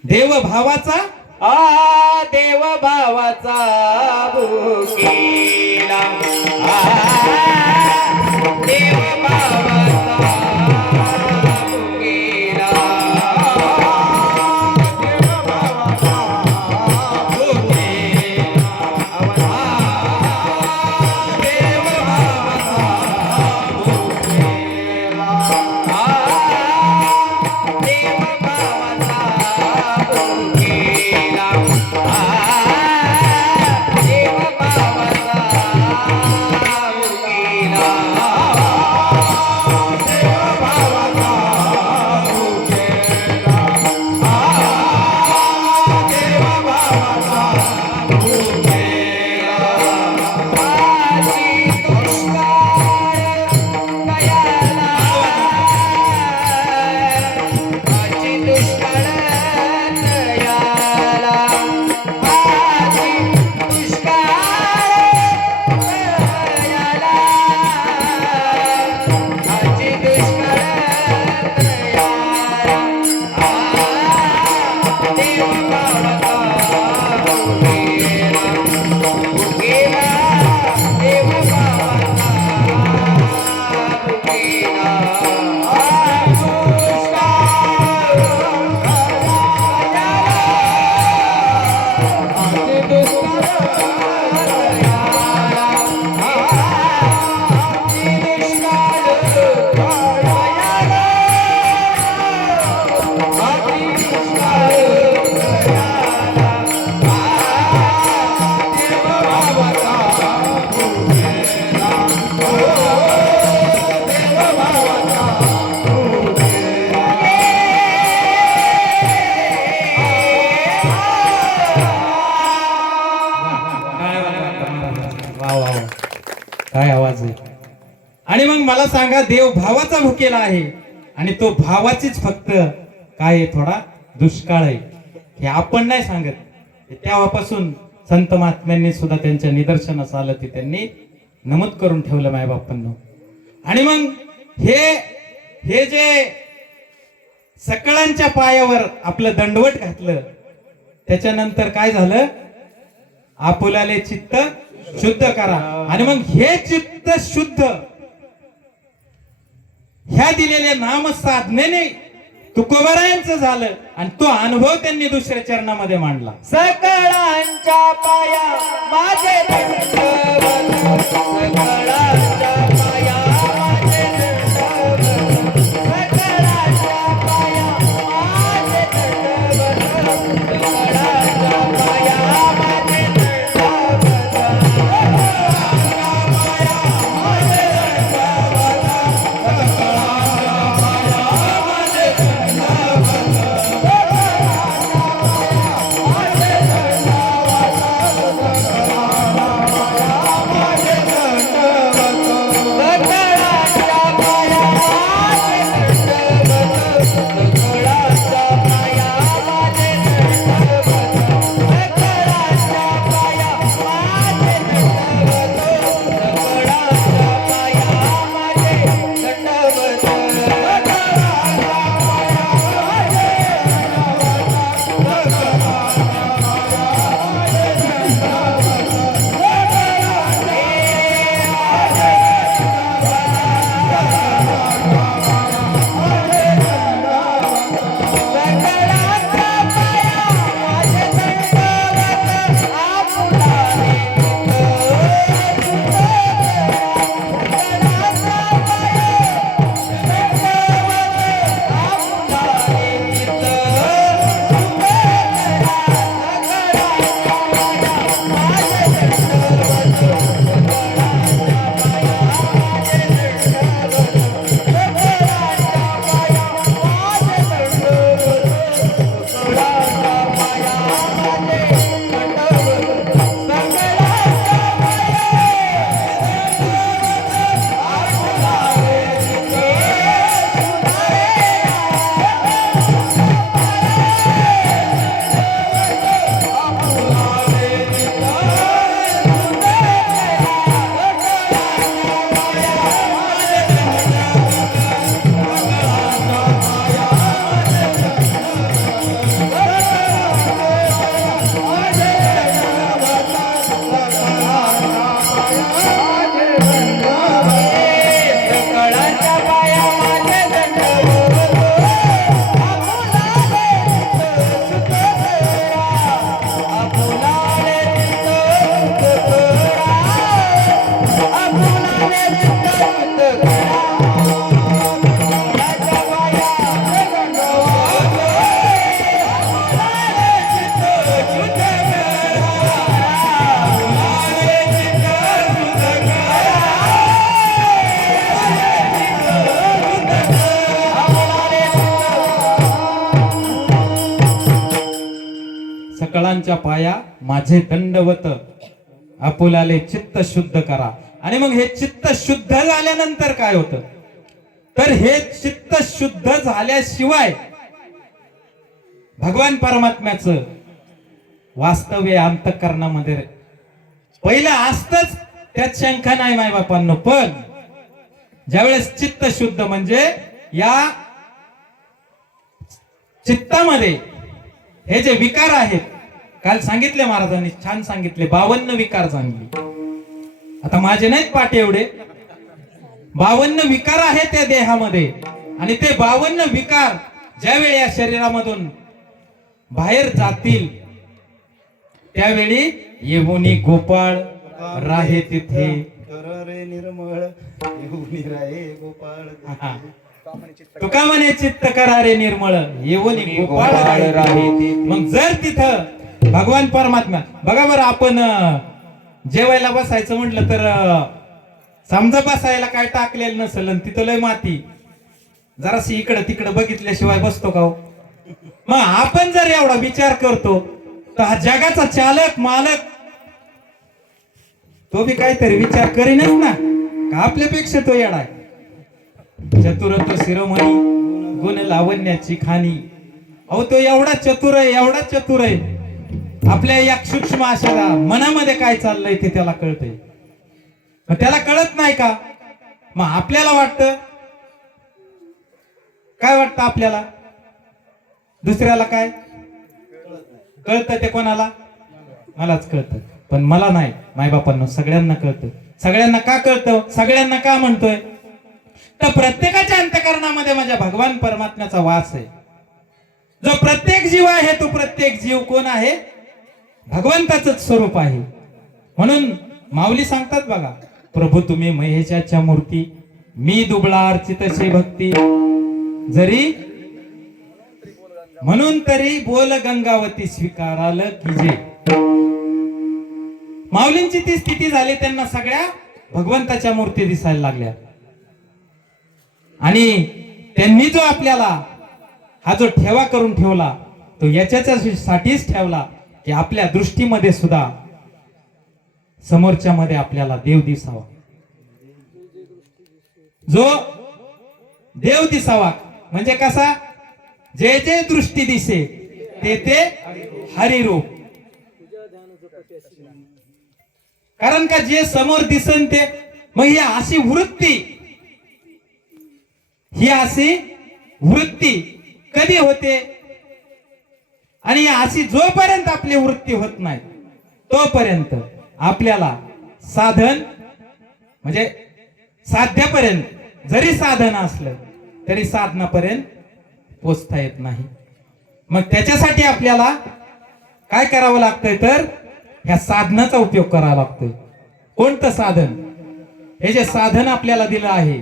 देव भावाचा, देव भावाचा भुकेला, देव भावाचा भुकेला, देव भावाचा भुकेला, देव भावाचा भुकेला, देव भावाचा भुकेला, देव भावाचा काय आवाज आहे. आणि मग मला सांगा, देव भावाचा भुकेला आहे, आणि तो भावाचीच फक्त काय आहे, थोडा दुष्काळ आहे. हे आपण नाही सांगत, तेव्हापासून संत महात्म्यांनी सुद्धा त्यांच्या निदर्शनास आलं, ते त्यांनी नमूद करून ठेवलं मायबापांनो. आणि मग हे जे सकळांच्या पायावर आपलं दंडवट घातलं, त्याच्यानंतर काय झालं, आपुलाले चित्त शुद्ध करा. आणि मग हे चित्त शुद्ध ह्या दिलेल्या नाम साधनेने तुकोबरायांचं झालं, आणि तो अनुभव त्यांनी दुसऱ्या चरणामध्ये मांडला. सकळांच्या पाया माझे दंडवत, सकळांच्या पाया माझे दंडवत, सकळांच्या पाया कळांच्या पाया माझे दंडवत, आपुलाले चित्त शुद्ध करा. आणि मग हे चित्त शुद्ध झाल्यानंतर काय होतं, तर हे चित्त शुद्ध झाल्याशिवाय भगवान परमात्म्याचं वास्तव्य अंतःकरणामध्ये पहिलं असतच, त्यात शंका नाही माय बापांनो. पण ज्यावेळेस चित्त शुद्ध म्हणजे या चित्तामध्ये हे जे विकार आहेत, काल सांगितले महाराजांनी, छान सांगितले, 52 विकार सांगितले. आता माझे नाहीत पाठ एवढे, 52 विकार आहेत त्या देहामध्ये. आणि ते 52 विकार ज्यावेळी या शरीरामधून बाहेर जातील त्यावेळी येऊनी गोपाळ राहे तिथे. रे निर्मळ येऊनी राहे गोपाळ. तुका म्हणे चित्त करा रे निर्मळ, येऊनी गोपाळ राहे तिथे. मग जर तिथं भगवान परमात्मा, बघा बरं, आपण जेवायला बसायचं म्हटलं तर समजा बसायला काय टाकलेलं नसेल आणि तिथं लय माती, जराशी इकडं तिकडं बघितल्याशिवाय बसतो का हो? मग आपण जर एवढा विचार करतो तर हा जगाचा चालक मालक तो बी काहीतरी विचार करीनच ना, का आपल्यापेक्षा तो येडा आहे. चतुर तो शिरोमणी, गुण लावण्याची खाणी. अहो तो एवढा चतुर आहे, एवढा चतुर आहे, आपल्या या सूक्ष्म अशा मनामध्ये काय चाललंय ते त्याला कळतंय. मग त्याला कळत नाही का? मग आपल्याला वाटतं, काय वाटतं आपल्याला, दुसऱ्याला काय कळतं ते कोणाला? मलाच कळतं. पण मला नाही, मायबापांना सगळ्यांना कळतं. सगळ्यांना का कळतं? सगळ्यांना का म्हणतोय? तर प्रत्येकाच्या अंतःकरणामध्ये माझ्या भगवान परमात्म्याचा वास आहे. जो प्रत्येक जीव आहे तो प्रत्येक जीव कोण आहे? भगवंताचं स्वरूप आहे. म्हणून माऊली सांगतात बघा, प्रभू तुम्ही महेशाच्या मूर्ती, मी दुबळा अर्चित शे भक्ती, जरी म्हणून तरी बोल गंगावती स्वीकाराल कीजे. माऊलींची ती स्थिती झाली, त्यांना सगळ्या भगवंताच्या मूर्ती दिसायला लागल्या. आणि त्यांनी जो आपल्याला हा जो ठेवा करून ठेवला तो याच्यासाठीच ठेवला की आपल्या दृष्टीमध्ये सुद्धा समोरच्या मध्ये आपल्याला देव दिसावा. जो देव दिसावा म्हणजे कसा? जे जे दृष्टी दिसे ते ते हरिरूप. कारण का जे समोर दिसन ते, मग ही अशी वृत्ती, ही अशी वृत्ती कधी होते? आणि अशी जोपर्यंत आपली वृत्ती होत नाही तोपर्यंत आपल्याला साधन म्हणजे साध्यापर्यंत जरी साधन असलं तरी साधनापर्यंत पोचता येत नाही. मग त्याच्यासाठी आपल्याला काय करावं लागतंय? तर ह्या साधनाचा उपयोग करावा लागतोय. कोणतं साधन? हे जे साधन आपल्याला दिलं आहे,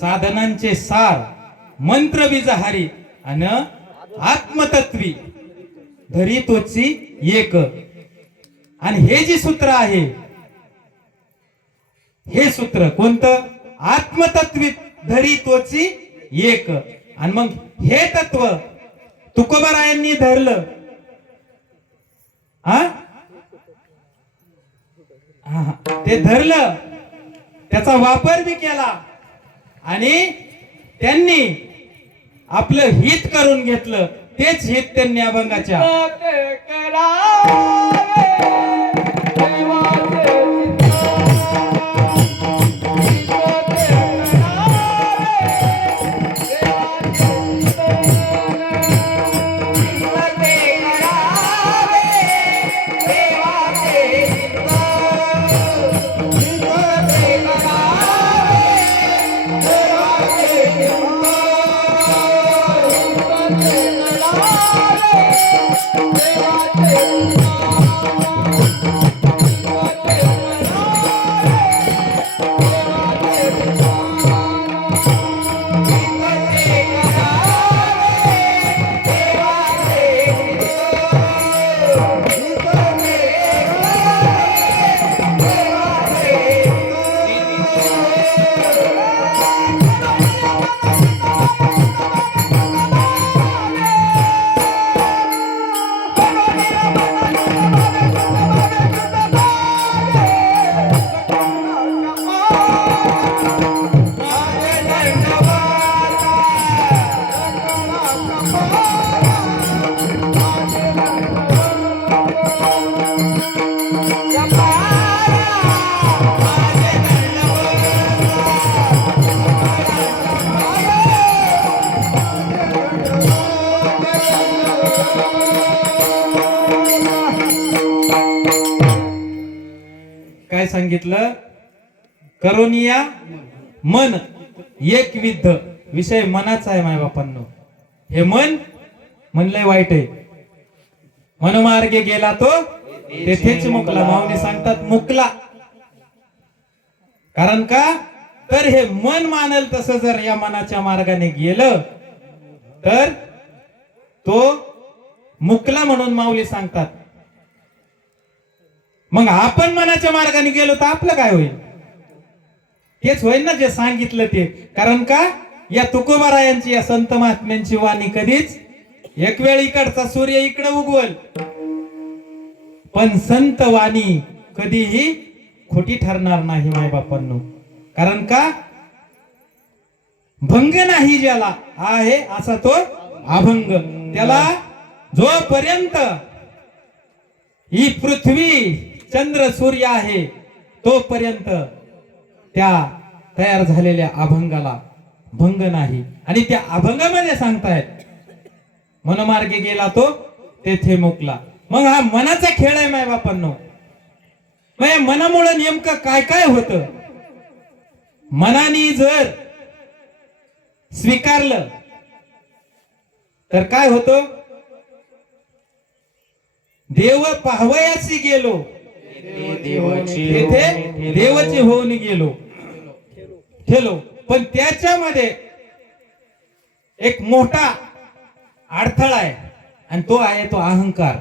साधनांचे सार मंत्र बीज हरी आणि आत्मतत्वी धरी तोची एक. आणि हे जे सूत्र आहे, हे सूत्र कोणतं? आत्मतत्वी धरी तोची एक. आणि मग हे तत्व तुकोबारायांनी धरलं. ते धरलं, त्याचा वापर बी केला आणि त्यांनी आपलं हित करून घेतलं. तेच हित त्यांनी अभंगाच्या सांगितलं करोनिया मन एक विद्ध विषय मनाचा आहे माय बापांनो. हे मन म्हणलंय वाईट आहे. मनमार्गे गेला तो तेथेच मुकला. माऊली सांगतात मुकला. कारण का तर हे मन मानल तसं जर या मनाच्या मार्गाने गेलं तर तो मुकला म्हणून माऊली सांगतात. मग आपण मनाच्या मार्गाने गेलो तर आपलं काय होईल? तेच होईल ना जे सांगितलं ते. कारण का या तुकोबारायांची या संत महात्म्यांची वाणी कधीच एक वेळ इकडचा सूर्य इकडे उगवल पण संत वाणी कधीही खोटी ठरणार नाही माय बापांनो. कारण का भंग नाही ज्याला आहे असा तो अभंग. त्याला जोपर्यंत ही पृथ्वी चंद्र सूर्य आहे तोपर्यंत त्या तयार झालेल्या अभंगाला भंग नाही. आणि त्या अभंगामध्ये सांगतायत मनमार्गे गेला तो तेथे मुकला. मग हा मनाचा खेळ आहे माय बापांनो. मग या मनामुळे नेमकं काय काय होतं? मनाने जर स्वीकारलं तर काय होतं? देव पाहवयासी गेलो तेथे देवाचे होऊन गेलो ठेलो. पण त्याच्यामध्ये एक मोठा अडथळा आहे आणि तो आहे तो अहंकार.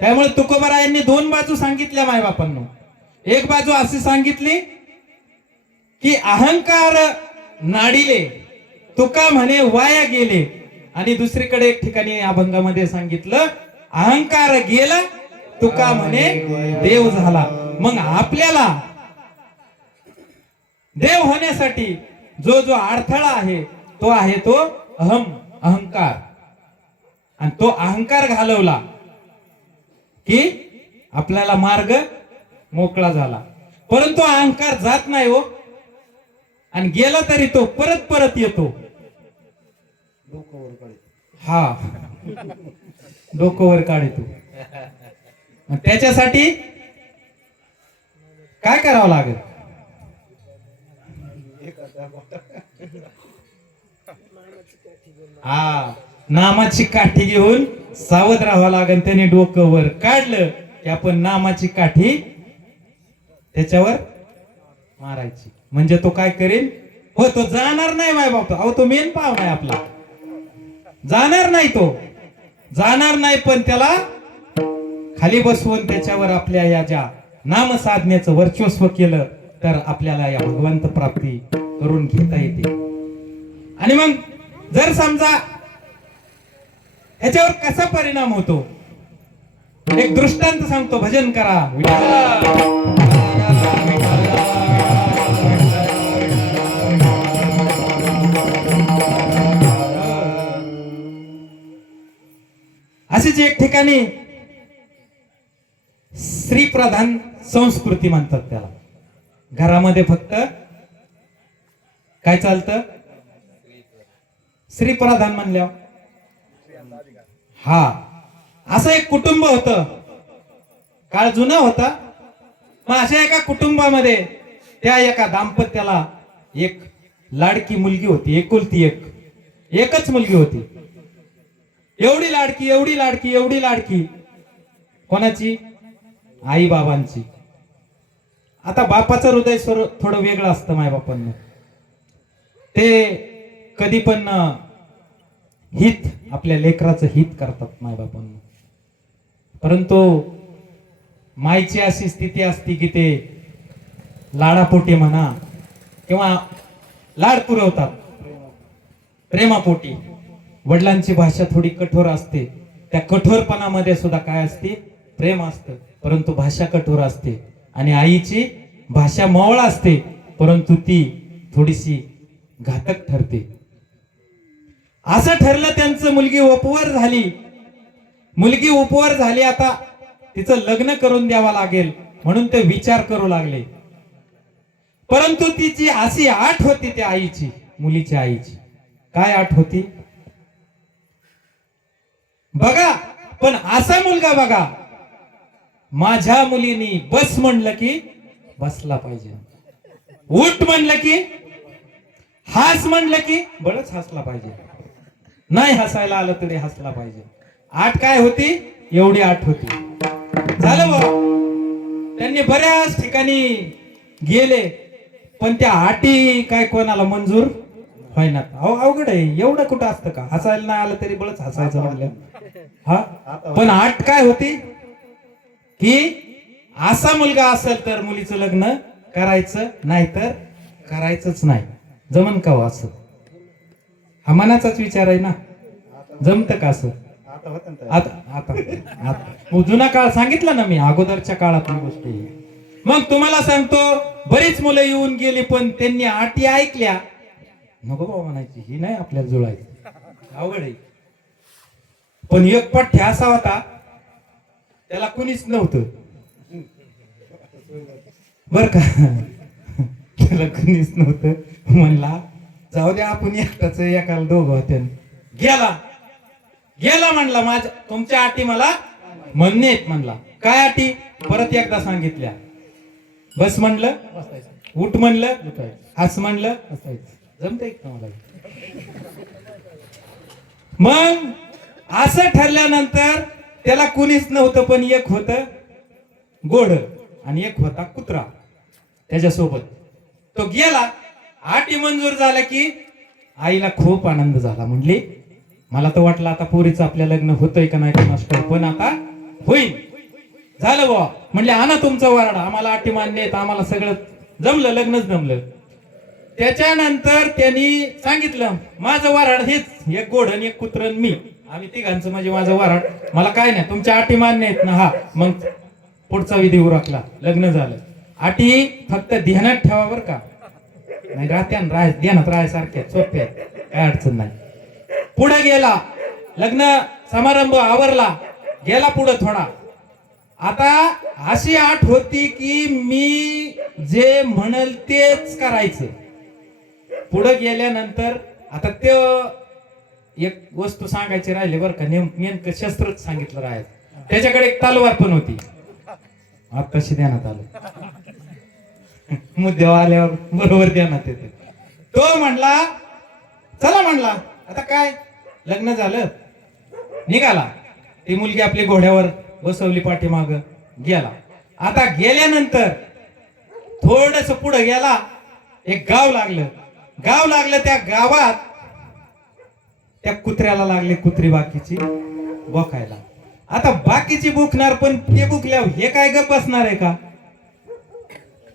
त्यामुळे तुकोबारायांनी दोन बाजू सांगितल्या मायबापांनो. एक बाजू अशी सांगितली की अहंकार नाडिले तुका म्हणे वाया गेले. आणि दुसरीकडे एक ठिकाणी अभंगामध्ये सांगितलं अहंकार गेला तुका म्हणे देव झाला. मग आपल्याला देव होण्यासाठी जो जो अडथळा आहे तो अहंकार. आणि तो अहंकार घालवला की आपल्याला मार्ग मोकळा झाला. परंतु अहंकार जात नाही हो. आणि गेला तरी तो परत परत येतो. हा डोकं वर काढतो. त्याच्यासाठी काय करावं लागेल? हा नामाची काठी घेऊन सावध राहावं लागेल. त्याने डोकं वर काढलं की आपण नामाची काठी त्याच्यावर मारायची. म्हणजे तो काय करेल? हो तो जाणार नाही माय बाप. अहो तो मेन पाव नाही आपला. जाणार नाही तो जाणार नाही. पण त्याला खाली बसवून त्याच्यावर आपल्या या ज्या नाम साधनेचं वर्चस्व केलं तर आपल्याला या भगवंत प्राप्ती करून घेता येते. आणि मग जर समजा ह्याच्यावर कसा परिणाम होतो एक दृष्टांत सांगतो. भजन करा अशीच एक ठिकाणी स्त्री प्रधान संस्कृती म्हणतात त्याला. घरामध्ये फक्त काय चालतं? स्त्री प्रधान म्हणल्या. हा असं एक कुटुंब होतं. काळ जुना होता. मग अशा एका कुटुंबामध्ये त्या एका दाम्पत्याला एक लाडकी मुलगी होती. एकुलती एकच मुलगी होती. एवढी लाडकी एवढी लाडकी एवढी लाडकी. कोणाची? आई बाबांची. आता बापाचं हृदय थोडं वेगळं असतं माय बापांना. ते कधी पण हित आपल्या लेकराचं हित करतात माय बापांना. परंतु मायची अशी स्थिती असते की ते लाडापोटी म्हणा किंवा लाड पुरवतात प्रेमापोटी. वडिलांची भाषा थोडी कठोर असते. त्या कठोरपणामध्ये सुद्धा काय असते? प्रेम असतं. परंतु भाषा कठोर असते. आणि आईची भाषा मवळ असते परंतु ती थोडीशी घातक ठरते. असं ठरलं त्यांचं. मुलगी उपवर झाली. आता तिचं लग्न करून द्यावं लागेल म्हणून ते विचार करू लागले. परंतु तिची अशी आठ होती त्या आईची, मुलीच्या आईची. काय आठ होती बघा? पण असा मुलगा बघा माझ्या मुलीनी बस म्हणलं की बसला पाहिजे, उठ म्हणलं की, हास म्हणलं की बळच हसला पाहिजे, नाही हसायला आलं तरी हसला पाहिजे. आठ काय होती? एवढी आठ होती. झालं बा. त्यांनी बऱ्याच ठिकाणी गेले, पण त्या आटी काय कोणाला मंजूर व्हायना. अवघड आहे. एवढं कुठं असतं का? हसायला नाही आलं तरी बळच हसायचं म्हणलं. हा, पण आठ काय होती की असा मुलगा असेल तर मुलीचं लग्न करायचं, नाहीतर करायचंच नाही. जमन का हो असं? हा मनाचाच विचार आहे ना. जमत का असं? आता होतं ना ताई. आता आता आता जुना काळ सांगितला ना मी, अगोदरच्या काळातली गोष्ट आहे. मग तुम्हाला सांगतो, बरीच मुलं येऊन गेली, पण त्यांनी आटी ऐकल्या. नको बाबा म्हणायची, ही नाही आपल्याला जुळायची, अवघड आहे. पण एक पठ्य असा होता, त्याला कुणीच नव्हतं बर का. त्याला कुणीच नव्हतं. म्हणला जाऊ द्या, आपण एकटाच एकाला दोघं होते. गेला गेला म्हणला, माझ्या तुमच्या अटी मला म्हणणे आहेत म्हणला. काय अटी? परत एकदा सांगितल्या. बस म्हणलं, उठ म्हणलं, हस म्हणलं, जमतंय का मला? मग असं ठरल्यानंतर त्याला कुणीच नव्हतं, पण एक होतं गोड आणि एक होता कुत्रा त्याच्यासोबत. तो गेला, आटी मंजूर झाला की आईला खूप आनंद झाला. म्हणली मला तर वाटलं आता पोरीचं आपल्या लग्न होतंय का नाही कोणास ठाऊक, पण आता होईल. झालं बुवा. म्हणले आणा तुमचं वराड, आम्हाला अटी मान्य आहेत, आम्हाला सगळं जमलं, लग्नच जमलं. त्याच्यानंतर त्यांनी सांगितलं माझं वराड हेच, एक गोड आणि एक कुत्र आणि मी, आम्ही तिघांचं म्हणजे माझं वराड, मला काय नाही, तुमच्या अटी मान्य आहेत ना? हा. मग पुढचा विधी उरकला, लग्न झालं. अटी फक्त ध्यानात ठेवा बर का, नाही राहत्यान राह ध्यानात राहायसारख्या सोप्या आहेत, काय अडचण नाही. पुढे गेला, लग्न समारंभ आवरला, गेला पुढे थोडा. आता अशी आठ होती की मी जे म्हणल तेच करायचं. पुढे गेल्यानंतर आता ते एक वस्तू सांगायची राहिली बरं का, नेमकं शस्त्रच सांगितलं राहायचं. त्याच्याकडे एक तलवार पण होती. आता कशी ध्यानात आलं, मुद्द्यावर आल्यावर बरोबर ध्यानात येते. तो म्हणला चला, म्हणला आता काय, लग्न झालं, निघाला. ती मुलगी आपली घोड्यावर बसवली, पाठीमाग गेला. आता गेल्यानंतर थोडस पुढे गेला, एक गाव लागलं. त्या गावात त्या कुत्र्याला लागले, कुत्री बाकीची बोकायला. आता बाकीची भुकणार, पण ते भुकल्यावर हे काय गप बसणार आहे का?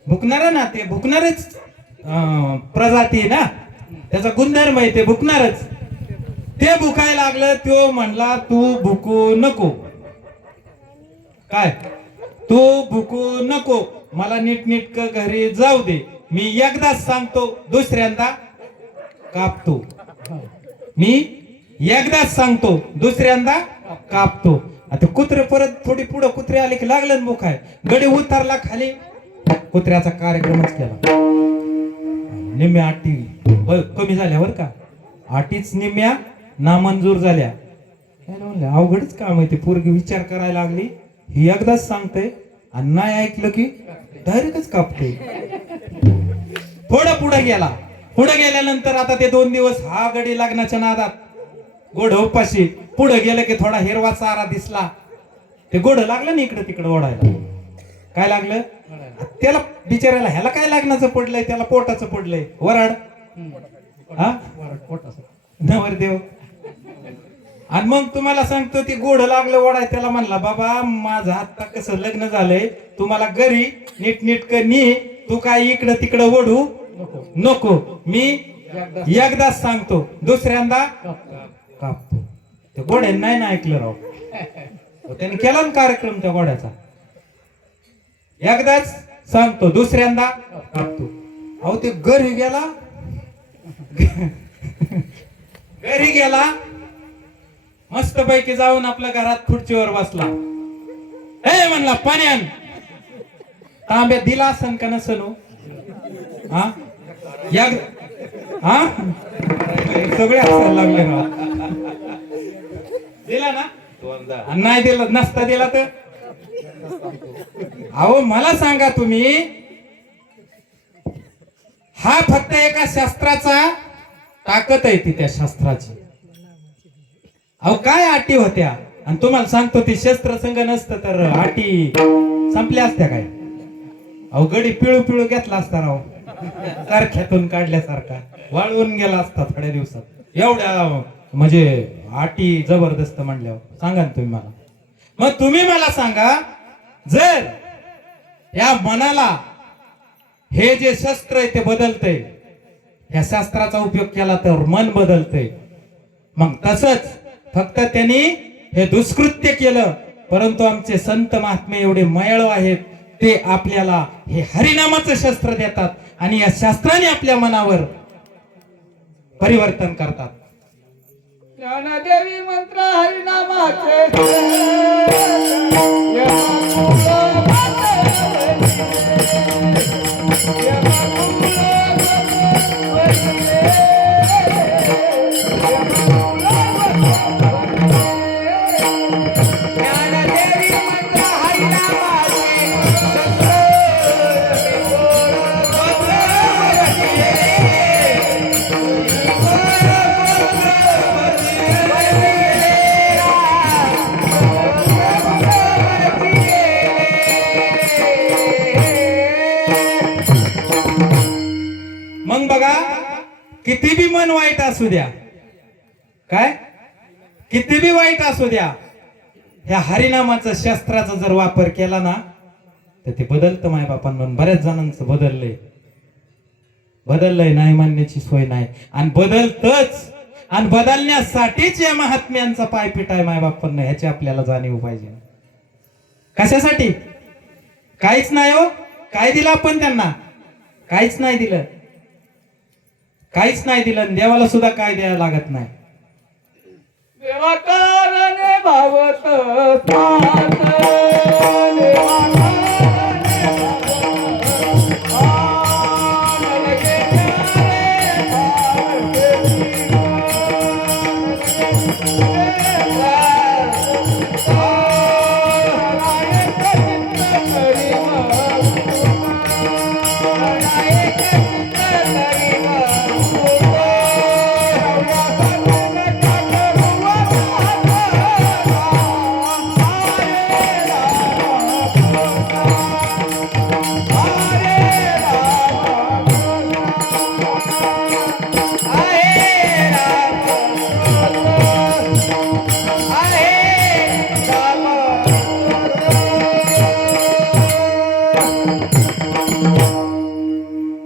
भुकणार ना, ते भुकणारच प्रजाती ना, त्याचा गुणधर्म आहे, ते भुकणारच. ते भुकायला लागलं. तो म्हणला तू भुकू नको. काय? तू भुकू नको, मला नीटनीटक घरी जाऊ दे. मी एकदाच सांगतो, दुसऱ्यांदा कापतो. मी एकदाच सांगतो, दुसऱ्यांदा कापतो. आता कुत्रे परत थोडी पुढे कुत्रे आले की लागलं भुकाय. गडी उतरला खाली, कुत्र्याचा कार्यक्रमच केला. निम्म्या अटी कमी झाल्या बर का, अटीच निम्म्या नामंजूर झाल्या. अवघडच काम आहे ते. पोरगी विचार करायला लागली, ही एकदाच सांगते आणि नाही ऐकलं की डायरेक्टच कापते. थोडं पुढे गेला. पुढे गेल्यानंतर आता ते 2 दिवस हा गडी लग्नाच्या नादात, गोड उपाशी. पुढे गेलं की थोडा हिरवा चारा दिसला, ते गोड लागलं ना इकडे तिकडे ओढायला. काय लागलं त्याला बिचारायला? ह्याला काय लग्नाचं पडलंय, त्याला पोटाचं पडलंय वराड. हा, नवरदेव. आणि मग तुम्हाला सांगतो, ती गोड लागलं ओढाय. त्याला म्हणला बाबा माझं आता कसं लग्न झालंय, तुम्हाला घरी नीटनीटक नी, तू काय इकडं तिकडं ओढू नको. मी एकदाच सांगतो, दुसऱ्यांदा कापतो. ते घोड्याने नाही ना ऐकलं राव. त्याने केला ना कार्यक्रम त्या घोड्याचा. एकदाच सांगतो, दुसऱ्यांदा कापतो. अहो ते घरी गेला, घरी गेला, मस्त पैकी जाऊन आपल्या घरात खुर्चीवर बसला. हे म्हणला पाण्यान तांब्यात दिला असन का नसन? हा, हा, सगळे हसायला लागले ना. दिला ना, नाही दिला, नसता दिला तर अहो मला सांगा तुम्ही, हा फक्त एका शास्त्राचा ताकद आहे ती त्या शास्त्राची. अहो काय अटी होत्या, आणि तुम्हाला सांगतो ती शस्त्र संघ नसतं तर अटी संपल्या असत्या काय. अहो गडी पिळू पिळू घेतला असता राव, कारख्यातून काढल्यासारखा वाळवून गेला असता थोड्या दिवसात. एवढ्या म्हणजे अटी जबरदस्त म्हणल्यावर सांगा ना तुम्ही मला. मग तुम्ही मला सांगा, जर या मनाला हे जे शस्त्र आहे ते बदलतंय, या शास्त्राचा उपयोग केला तर मन बदलतंय. मग तसंच फक्त त्यांनी हे दुष्कृत्य केलं, परंतु आमचे संत महात्मे एवढे मयाळू आहेत, ते आपल्याला हे हरिनामाचं शस्त्र देतात आणि या शास्त्राने आपल्या मनावर परिवर्तन करतात. ज्ञानदेवी मंत्र हरिनामाचे ज्ञानदेवी मंत्र मग बघा, किती बी मन वाईट असू द्या, काय किती बी वाईट असू द्या, ह्या हरिनामाचा शस्त्राचा जर वापर केला ना तर ते बदलतं. माय बापांना बऱ्याच जणांचं बदललंय नाही मानण्याची सोय नाही, आणि बदलतच, आणि बदलण्यासाठीच या महात्म्यांचा पायपीट आहे माय बापांना, ह्याची आपल्याला जाणीव पाहिजे. कशासाठी? काहीच नाही हो. काय दिलं आपण त्यांना? काहीच नाही दिलं, काहीच नाही दिलं. देवाला सुद्धा काय द्यायला लागत नाही. देवा कारणे भावत साथ, देवा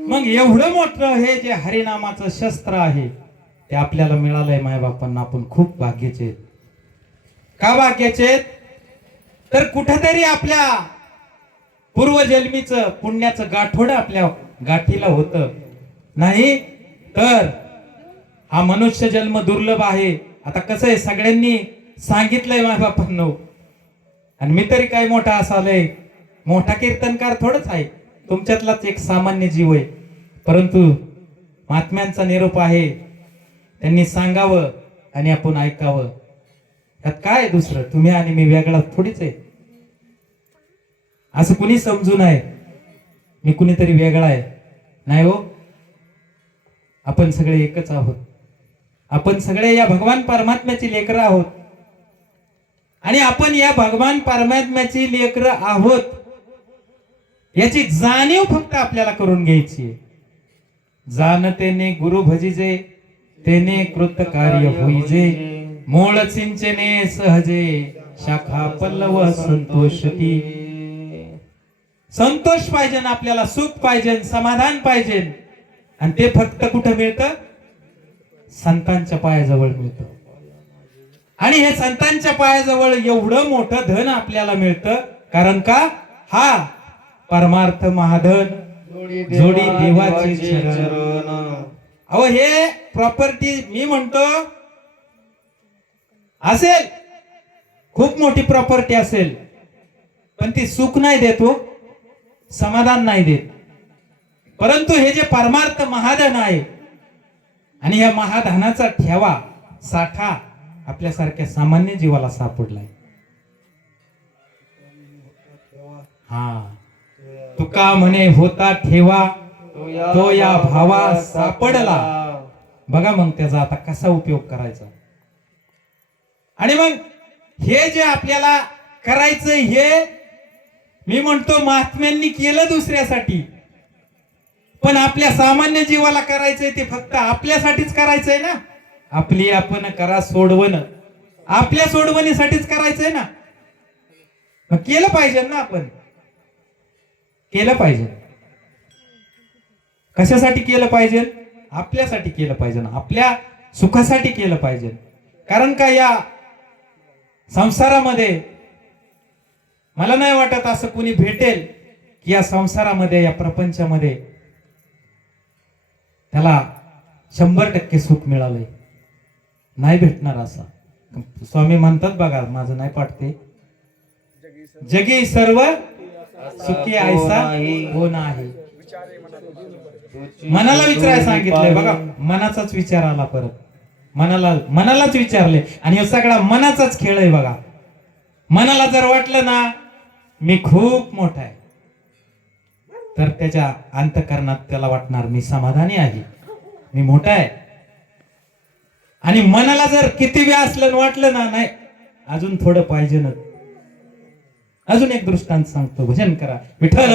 मग एवढं मोठं हे जे हरिनामाचं शस्त्र आहे ते आपल्याला मिळालंय मायबापांना. आपण खूप भाग्याचे आहेत. का भाग्याचे आहेत? तर कुठेतरी आपल्या पूर्वजन्मीचं पुण्याचं गाठोडं आपल्या गाठीला होतं, नाही तर हा मनुष्य जन्म दुर्लभ आहे. आता कसं आहे, सगळ्यांनी सांगितलंय मायबापांनो, आणि मी तरी काय मोठा असालय, मोठा कीर्तनकार थोडंच आहे, तुमच्यातलाच एक सामान्य जीव आहे. परंतु महात्म्यांचा निरोप आहे, त्यांनी सांगावं आणि आपण ऐकावं. त्यात काय दुसरं, तुम्ही आणि मी वेगळा थोडीच आहे. असं कुणी समजू नये मी कुणीतरी वेगळा आहे, नाही हो. आपण सगळे एकच आहोत. आपण सगळे या भगवान परमात्म्याची लेकरं आहोत, आणि आपण या भगवान परमात्म्याची लेकरं आहोत याची जाणीव फक्त आपल्याला करून घ्यायची आहे. जाणतेने गुरु भजिजे, तेने कृत कार्य होईजे, मूळ सिंचने सहजे, शाखा पल्लव संतोषती. संतोष पाहिजे ना आपल्याला, सुख पाहिजे, समाधान पाहिजे, आणि ते फक्त कुठं मिळतं? संतांच्या पायाजवळ मिळतं. आणि हे संतांच्या पायाजवळ एवढं मोठं धन आपल्याला मिळतं, कारण का? हा परमार्थ महाधन जोडी देवाचे चरण. अहो हे प्रॉपर्टी मी म्हणतो असेल, खूप मोठी प्रॉपर्टी असेल, पण ती सुख नाही देत हो, समाधान नाही देत. परंतु हे जे परमार्थ महाधन आहे, आणि या महाधनाचा ठेवा साठा आपल्यासारख्या सामान्य जीवाला सापडलाय. हा तुका म्हणे होता ठेवा तो या भावा सापडला. बघा मग त्याचा आता कसा उपयोग करायचा. आणि मग हे जे आपल्याला करायचं हे मी म्हणतो महात्म्यांनी केलं दुसऱ्यासाठी, पण आपल्या सामान्य जीवाला करायचंय ते फक्त आपल्यासाठीच करायचंय ना. आपली आपण करा सोडवण, आपल्या सोडवणीसाठीच करायचंय ना. मग केलं पाहिजे ना, आपण केलं पाहिजे. कशासाठी केलं पाहिजे? आपल्यासाठी केलं पाहिजे ना, आपल्या सुखासाठी केलं पाहिजे. कारण का या संसारामध्ये मला नाही वाटत असं कुणी भेटेल की या संसारामध्ये, या प्रपंचामध्ये त्याला 100% सुख मिळालंय. नाही भेटणार असं. स्वामी म्हणतात बघा, माझं नाही पाठते, जगी सर्व सुखी ऐसा हो नाही. मनाला विचारायला सांगितलंय बघा, मनाचाच विचार आला परत. मनालाच विचारले आणि हे सगळा मनाचाच खेळ आहे बघा. मनाला जर वाटलं ना मी खूप मोठा आहे, तर त्याच्या अंतःकरणात त्याला वाटणार मी समाधानी आहे, मी मोठा आहे. आणि मनाला जर किती वेळ असलं वाटलं ना नाही अजून थोडं पाहिजे ना. अजून एक दृष्टांत सांगतो, भजन करा विठ्ठल.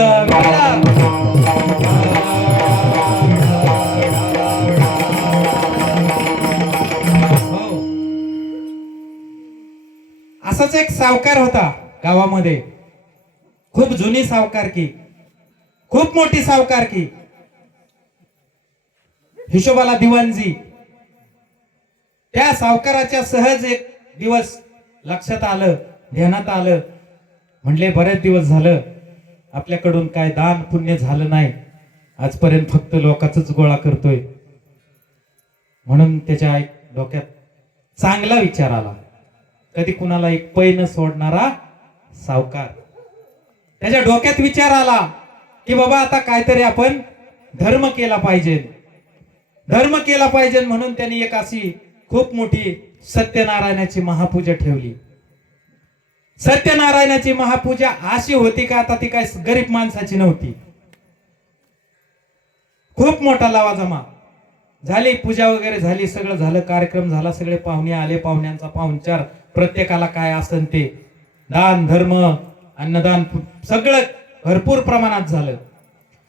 असाच एक सावकार होता गावामध्ये, खूप जुनी सावकारकी, खूप मोठी सावकारकी. हिशोबाला दिवाणजी. त्या सावकाराच्या सहज एक दिवस लक्षात आलं, ध्यानात आलं, म्हणले बरेच दिवस झालं आपल्याकडून काय दान पुण्य झालं नाही, आजपर्यंत फक्त लोकांचाच गोळा करतोय. म्हणून त्याच्या एक डोक्यात चांगला विचार आला, कधी कुणाला एक पै न सोडणारा सावकार. त्याच्या डोक्यात विचार आला की बाबा आता काहीतरी आपण धर्म केला पाहिजे, धर्म केला पाहिजे. म्हणून त्यांनी एक अशी खूप मोठी सत्यनारायणाची महापूजा ठेवली. सत्यनारायणाची महापूजा अशी होती का आता ती काय गरीब माणसाची नव्हती. खूप मोठा लावाजमा झाली, पूजा वगैरे झाली, सगळं झालं, कार्यक्रम झाला, सगळे पाहुणे आले, पाहुण्यांचा पाहुणचार, प्रत्येकाला काय असन ते दान धर्म अन्नदान सगळं भरपूर प्रमाणात झालं.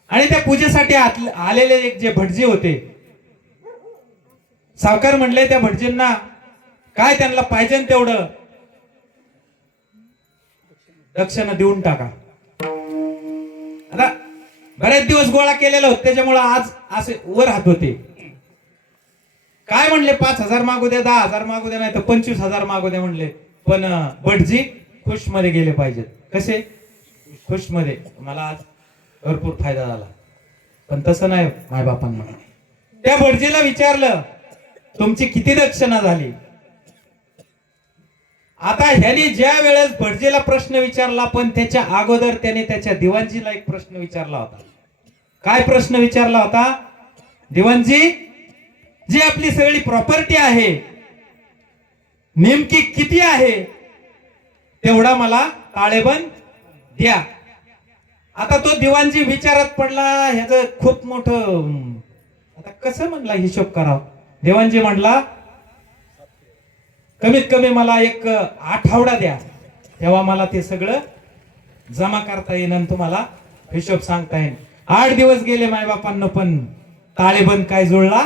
आणि त्या पूजेसाठी आलेले एक जे भटजी होते, सावकार म्हणले त्या भटजींना काय त्यांना पाहिजे तेवढं दक्षिणा देऊन टाका. आता बरेच दिवस गोळा केलेला होता, त्याच्यामुळे आज असे वर हात होते. काय म्हणले 5,000 मागू द्या, 10,000 मागू द्या, नाही तर 25,000 मागू द्या म्हणले. पण भटजी खुश मध्ये गेले पाहिजेत. कसे खुश मध्ये? मला आज भरपूर फायदा झाला. पण तसं नाही मायबापांना. त्या भटजीला विचारलं तुमची किती दक्षिणा झाली? आता ह्याने ज्या वेळेस भटजीला प्रश्न विचारला, पण त्याच्या अगोदर त्याने त्याच्या दिवाणजीला एक प्रश्न विचारला होता. काय प्रश्न विचारला होता? दिवाणजी, जी आपली सगळी प्रॉपर्टी आहे नेमकी किती आहे तेवढा मला ताळेबंद द्या. आता तो दिवाणजी विचारात पडला, ह्याचं खूप मोठं, आता कसं म्हणला हिशोब करावं. दिवाणजी म्हणला कमीत कमी मला एक आठवडा द्या, तेव्हा मला ते सगळं जमा करता येईल आणि तुम्हाला हिशोब सांगता येईल. 8 दिवस गेले मायबापांना, पण ताळेबंद काय जुळला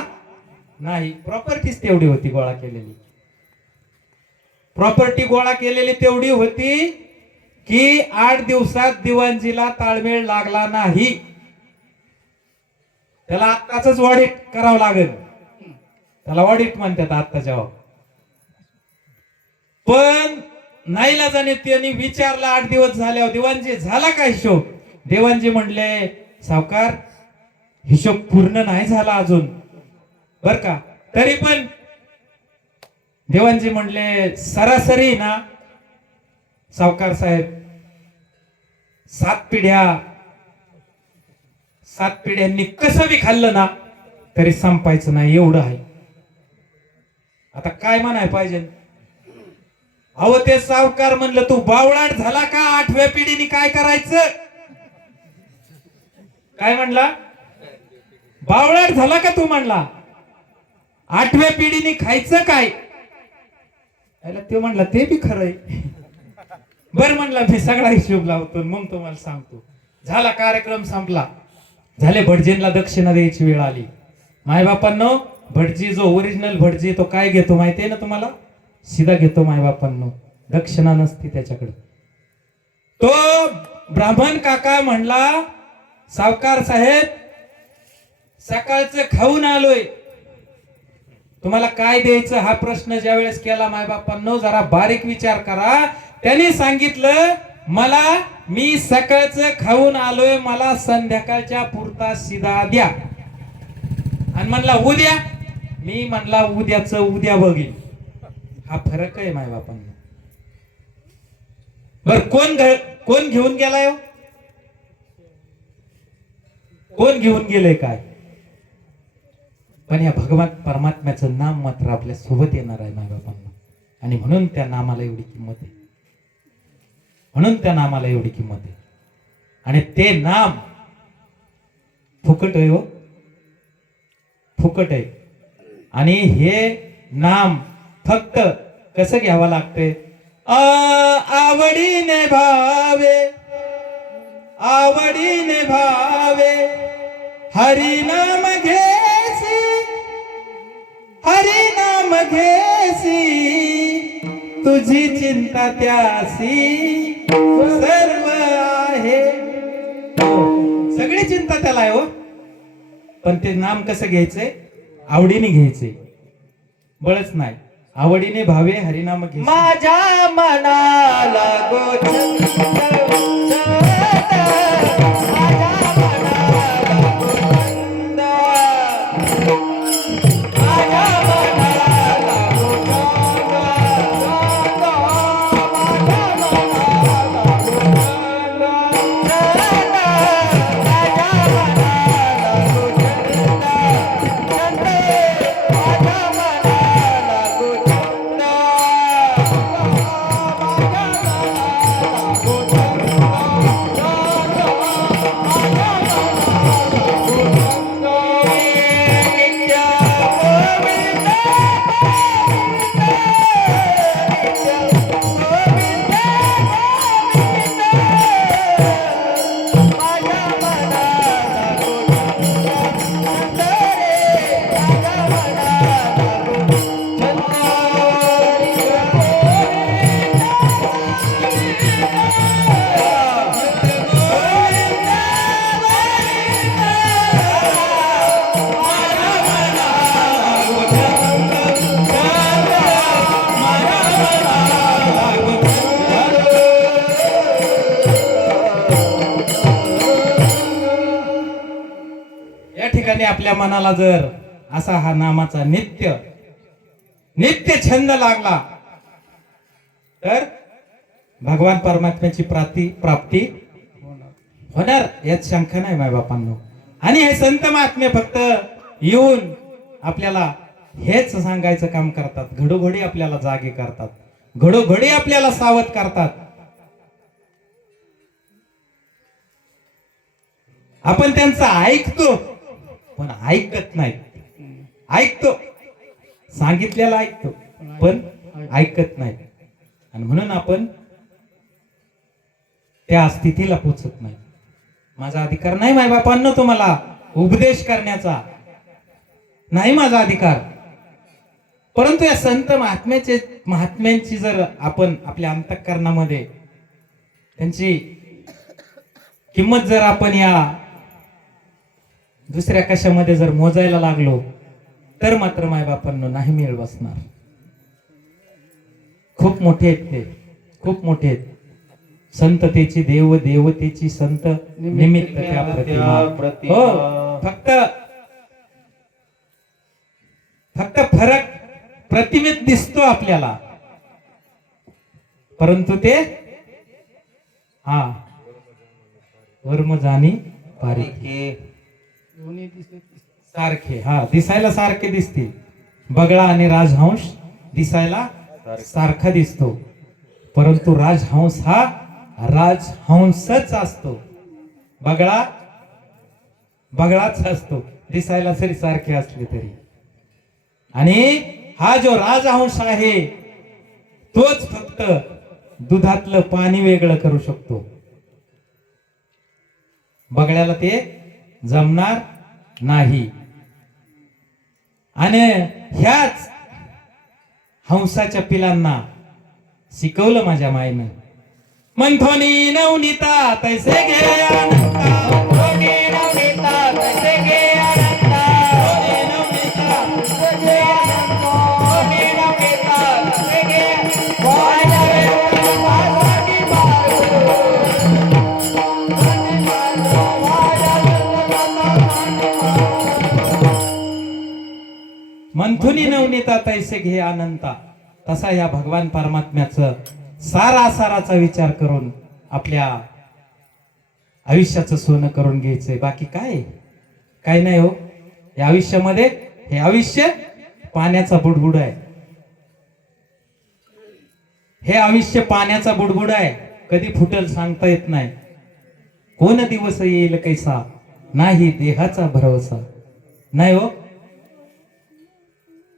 नाही. प्रॉपर्टीच तेवढी होती गोळा केलेली. प्रॉपर्टी गोळा केलेली तेवढी होती की 8 दिवसात दिवाणजीला ताळमेळ लागला नाही. त्याला आत्ताच ऑडिट करावं लागेल. त्याला ऑडिट म्हणतात आत्ताच्या. पण नाईलाजाने त्यांनी विचारला 8 दिवस झाल्यावर, दिवाणजी झाला का हिशोब? दिवाणजी म्हणले सावकार हिशोब पूर्ण नाही झाला अजून बर का. तरी पण दिवाणजी म्हणले सरासरी ना सावकार साहेब 7 पिढ्यांनी कसं बी खाल्लं ना तरी संपायचं नाही एवढं आहे. आता काय म्हणाय पाहिजे? अहो ते सावकार म्हणलं तू बावळाट झाला का? 8व्या पिढीने काय करायचं काय म्हणला? बावळट झाला का तू म्हणला? 8व्या पिढीने खायचं काय? याला ते म्हणला ते बी खरंय. बर म्हणला मी सगळा हिशोब लावतो मग तुम्हाला सांगतो. झाला कार्यक्रम संपला. झाले भटजींना दक्षिणा द्यायची वेळ आली. मायबापांनो, भटजी जो ओरिजिनल भटजी तो काय घेतो माहितीये ना तुम्हाला? सीधा घेतो मायबापांनो, दक्षिणा नसती त्याच्याकडे. तो ब्राह्मण काका म्हणला, सावकार साहेब सकाळचं खाऊन आलोय, तुम्हाला काय द्यायचं हा प्रश्न ज्या वेळेस केला मायबापांनो जरा बारीक विचार करा. त्यांनी सांगितलं मला, मी सकाळचं खाऊन आलोय, मला संध्याकाळच्या पुरता शिदा द्या. आणि म्हणला उद्या, मी म्हणला उद्याच उद्या बघीन. हा फरक आहे मायबापांना. बर कोण घेऊन गेलाय? कोण घेऊन गेलंय काय? पण या भगवान परमात्म्याचं नाम मात्र आपल्या सोबत येणार आहे मायबापांना. आणि म्हणून त्या नामाला एवढी किंमत आहे. म्हणून त्या नामाला एवढी किंमत आहे. आणि ते नाम फुकट आहे हो, फुकट आहे. आणि हे नाम फक्त कसं घ्यावं लागतंय? आवडीने भावे, आवडीने भावे, हरी नाम घेसी, हरी नाम घेसी, तुझी चिंता त्यासी सर्व आहे. सगळी चिंता त्याला आहे हो. पण ते नाम कसं घ्यायचंय? आवडीने घ्यायचंय, बळच नाही. आवडीने भावे हरिनाम घे. माझ्या मनाला गोचंद, आपल्या मनाला जर असा हा नामाचा नित्य नित्य छंद लागला तर भगवान परमात्म्याची प्राप्ती होणार यात शंका नाही मायबापांनो. आणि हे संत महात्मे फक्त येऊन आपल्याला हेच सांगायचं काम करतात. घडोघडी आपल्याला जागे करतात, घडोघडी आपल्याला सावध करतात. आपण त्यांचं ऐकतो पण ऐकत नाही. ऐकतो, सांगितलेलं ऐकतो पण ऐकत नाही. आणि म्हणून आपण त्या स्थितीला पोचत नाही. माझा अधिकार नाही मायबापांनो तुम्हाला उपदेश करण्याचा, नाही माझा अधिकार. परंतु या संत महात्म्यांची जर आपण आपल्या अंतःकरणामध्ये त्यांची किंमत जर आपण या दुसऱ्या कशामध्ये जर मोजायला लागलो तर मात्र मायबापांनो नाही मिळ बसणार. खूप मोठे आहेत ते, खूप मोठे आहेत. संततेची देव, देवतेची संत, निमित्त त्या प्रतिमा. हो, फक्त फरक प्रतिमेत दिसतो आपल्याला, परंतु ते वर्म जाणी पारिखे सारखे, दिसायला सारखे दिसतील. बगळा आणि राजहंस दिसायला सारखा दिसतो, परंतु राजहंस हा राजहंसच असतो. बगळा बगळाच असतो, दिसायला जरी सारखे असले तरी. आणि हा जो राजहंस आहे तोच फक्त दुधातलं पाणी वेगळं करू शकतो. बगळ्याला ते जमणार नाही. आणि ह्याच हंसाच्या पिलांना शिकवलं माझ्या मायनं. मंथोनी नवनीता तैसे घे अनंता, मंथोनी नवनीता तैसे घे अनंता, मंथोनी नवनीता तैसे घे अनंता, मंथोनी नवनीता तैसे घे वाजावे वाजावी मंथुनी नवनीता तैसे घे अनंता. तसा या भगवान परमात्म्याचं सारासाराचा विचार करून आपल्या आयुष्याचं सोनं करून घ्यायचंय. बाकी काय नाही हो या आयुष्यामध्ये. हे आयुष्य पाण्याचा बुडबुड आहे. हे आयुष्य पाण्याचा बुडबुड आहे. कधी फुटल सांगता येत नाही. कोण दिवस येईल कैसा, नाही देहाचा भरोसा. नाही हो,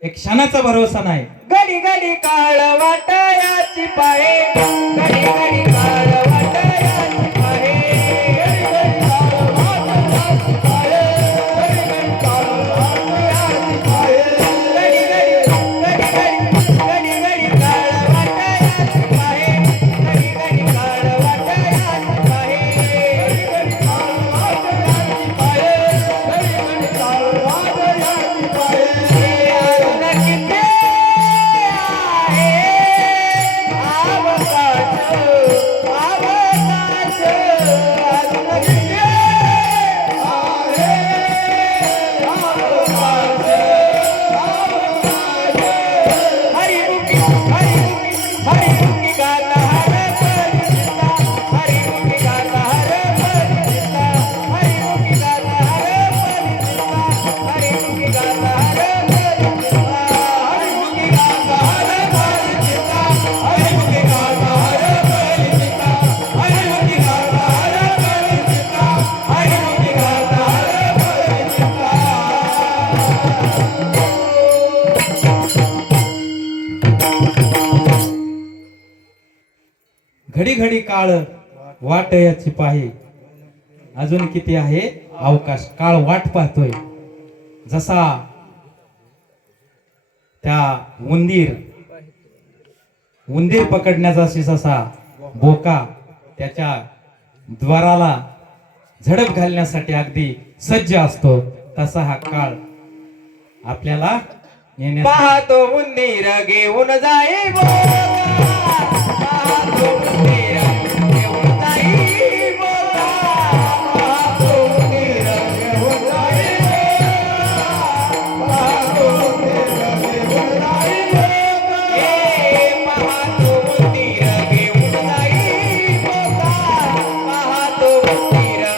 एक क्षणाचा भरोसा नाही. घडी घडी काळ वाटायाची पाहे, घडी घडी काळ वाटायाची पाहे, घडी घडी काळ वाटायाची पाहे, घडी घडी काळ वाटायाची पाहे, घडी घडी काळ वाटायाची पाहे, घडी घडी काळ वाटायाची पाहे, घडी घडी काळ वाटायाची पाहे, घडी घडी काळ वाटायाची पाहे. घडी घडी काळ वाटयाची पाहे. अजून किती आहे अवकाश. काळ वाट पाहतोय. जसा त्या उंदीर पकडण्याचा जसा बोका त्याच्या द्वाराला झडप घालण्यासाठी अगदी सज्ज असतो, तसा हा काळ आपल्याला पाहतो उंदीर घेऊन जाई बोका, पाहतो उंदीर घेऊन जाई बोका, पाहतो उंदीर घेऊन जाई बोका, पाहतो उंदीर घेऊन जाई बोका, पाहतो उंदीर घेऊन जाई बोका, पाहतो उंदीर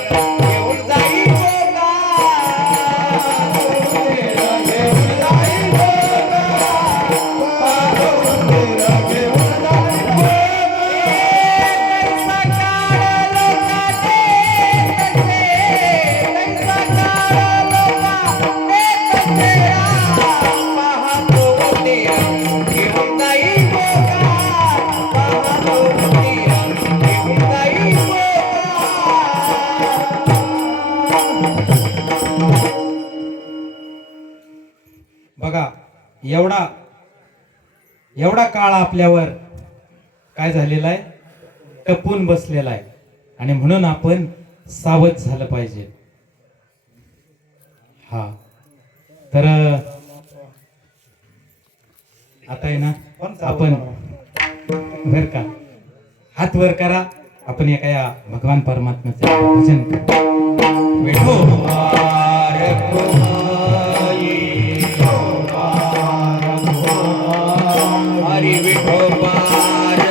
घेऊन जाई बोका, बघा एवढा काळ आपल्यावर काय झालेला आहे, टपून बसलेला आहे. आणि म्हणून आपण सावध झालं पाहिजे. हा तर आता आहे ना, आपण बर का हात वर करा. आपण एका या भगवान परमात्म्याचं भजन करू. हरी विठोबार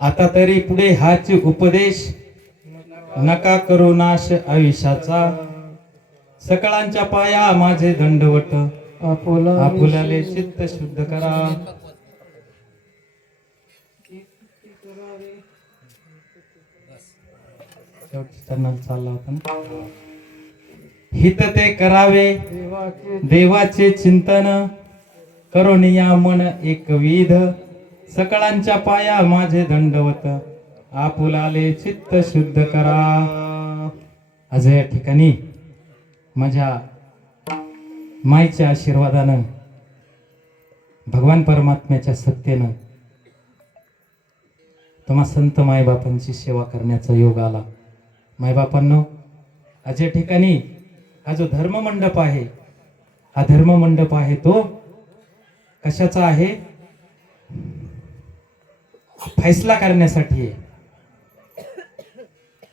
आता तरी पुढे हाच उपदेश नका करू नाश आयुष्याचा सकळांच्या पाया माझे दंडवट आपुल्याले चित्त शुद्ध करा शेवटचा चॅनल चालला होता ना. हित ते करावे देवाचे चिंतन करून या मन एकविध सकळांच्या पाया माझे दंडवत आपुलाले चित्त शुद्ध करा. आज या ठिकाणी माझ्या माईच्या आशीर्वादानं भगवान परमात्म्याच्या सत्तेनं तुम्हा संत मायबापांची सेवा करण्याचा योग आला. मायबापांनो, आज या ठिकाणी हा जो धर्ममंडप आहे, हा धर्ममंडप आहे तो कशाचा आहे? फैसला करण्यासाठी आहे.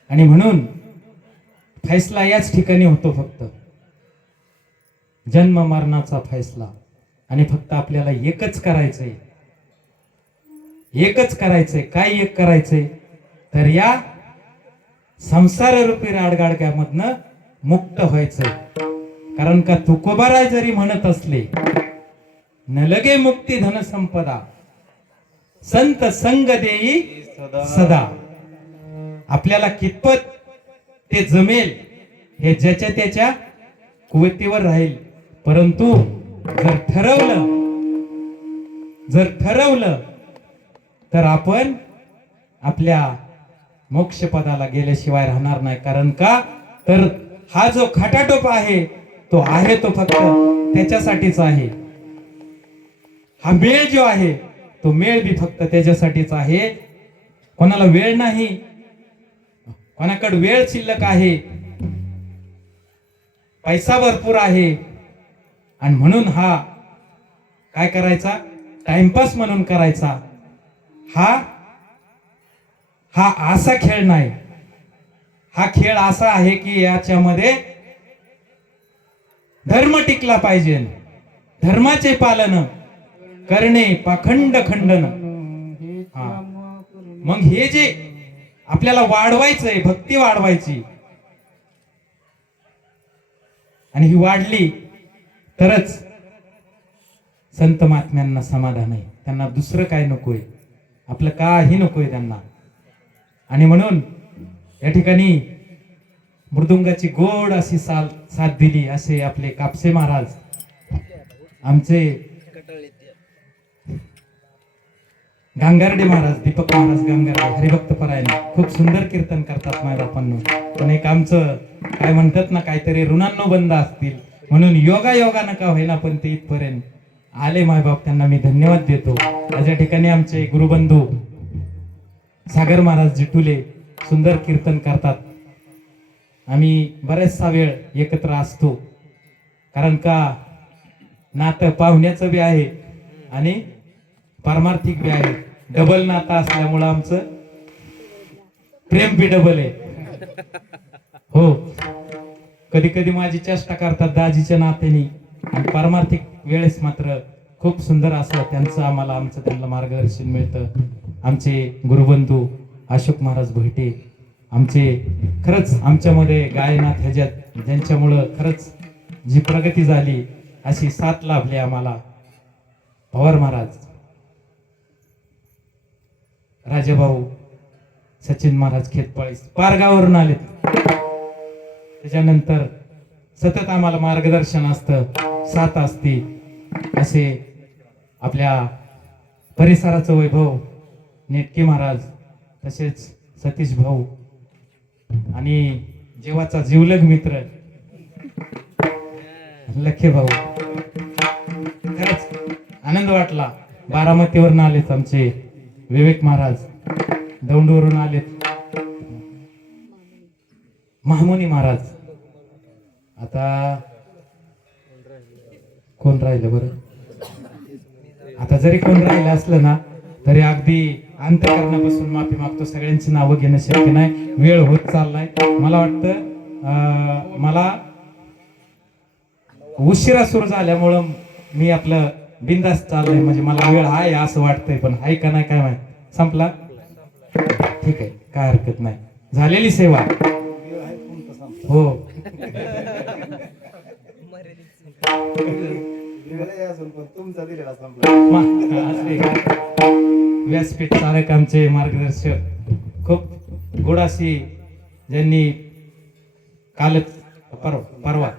आणि म्हणून फैसला याच ठिकाणी होतो, फक्त जन्म मरणाचा फैसला. आणि फक्त आपल्याला एकच करायचंय, एकच करायचंय. काय एक करायचंय? तर या संसार रूपी राडगाडग्यामधनं मुक्त व्हायचंय. कारण का तुकोबाराय जरी म्हणत असले, न लगे मुक्ती धन संपदा संत संग देई सदा. आपल्याला कितपत ते जमेल हे ज्याच्या त्याच्या कुवतीवर राहील. परंतु जर ठरवलं तर आपण आपल्या मोक्षपदाला गेल्याशिवाय राहणार नाही. कारण का तर हा जो खटाटोप आहे तो फक्त त्याच्यासाठीच आहे. हा मेळ जो आहे तो मेळ बी फक्त त्याच्यासाठीच आहे. कोणाला वेळ नाही, कोणाकडे वेळ शिल्लक आहे, पैसा भरपूर आहे, आणि म्हणून हा काय करायचा? टाइमपास म्हणून करायचा. हा असा खेळ नाही. हा खेळ असा आहे की याच्यामध्ये धर्म टिकला पाहिजे. धर्माचे पालन करणे पाखंड खंडन. मग हे जे आपल्याला वाढवायचंय, भक्ती वाढवायची, आणि ही वाढली तरच संत महात्म्यांना समाधान आहे. त्यांना दुसरं काय नकोय, आपलं काही नकोय त्यांना. आणि म्हणून या ठिकाणी मृदुंगाची गोड अशी साथ दिली असे आपले कापसे महाराज, आमचे गांगार्डे महाराज, दीपक महाराज गांगार्डे, हरिभक्त परायण खूप सुंदर कीर्तन करतात मायबापांनो. पण एक आमचं काय म्हणतात ना, काहीतरी ऋणांनो बंद असतील म्हणून योगा नका होईना पण ते इथपर्यंत आले मायबाप, त्यांना मी धन्यवाद देतो. आज या ठिकाणी आमचे गुरुबंधू सागर महाराज जिटुले सुंदर कीर्तन करतात. आम्ही बरेचसा वेळ एकत्र असतो, कारण का नातं पाहुण्याचं बी आहे आणि पारमार्थिक बी आहे. डबल नातं असल्यामुळं आमचं प्रेम बी डबल आहे. हो, कधी कधी माझी चेष्टा करतात दाजीच्या नात्याने, आणि पारमार्थिक वेळेस मात्र खूप सुंदर असं आमचं त्यांना मार्गदर्शन मिळतं. आमचे गुरुबंधू अशोक महाराज भोईटे, आमचे खरंच आमच्यामध्ये गायनात ह्याच्यात ज्यांच्यामुळं खरंच जी प्रगती झाली अशी साथ लाभली आम्हाला. पवार महाराज, राजाभाऊ, सचिन महाराज खेतपाळीस पारगावरून आलेत. त्याच्यानंतर सतत आम्हाला मार्गदर्शन असतं, साथ असते. असे आपल्या परिसराचं वैभव नेटके महाराज, तसेच सतीश भाऊ, आणि जीवाचा जीवलग मित्र लखे भाऊ. खरंच आनंद वाटला. बारामतीवरून आलेत आमचे विवेक महाराज, दौंडवरून आलेत महामुनी महाराज. आता कोण राहिलं बरं? आता जरी कोण राहिलं असलं ना तरी अगदी अंतःकरणापासून माफी मागतो. सगळ्यांची नावं घेणं शक्य नाही, वेळ होत चाललाय. मला वाटतं मला उशिरा सुरू झाल्यामुळं मी आपलं बिंदास चाललंय, म्हणजे मला वेळ आहे असं वाटतंय, पण आहे का नाही काय माहित. संपला ठीक आहे, काय हरकत नाही. झालेली सेवा. वेळ आहे तुमचं संपला. हो, वेळ आहे अजून पण तुमचा दिलेला संपला. असं का? व्यासपीठ चालक आमचे मार्गदर्शक खूप गोड अशी, ज्यांनी कालच परवा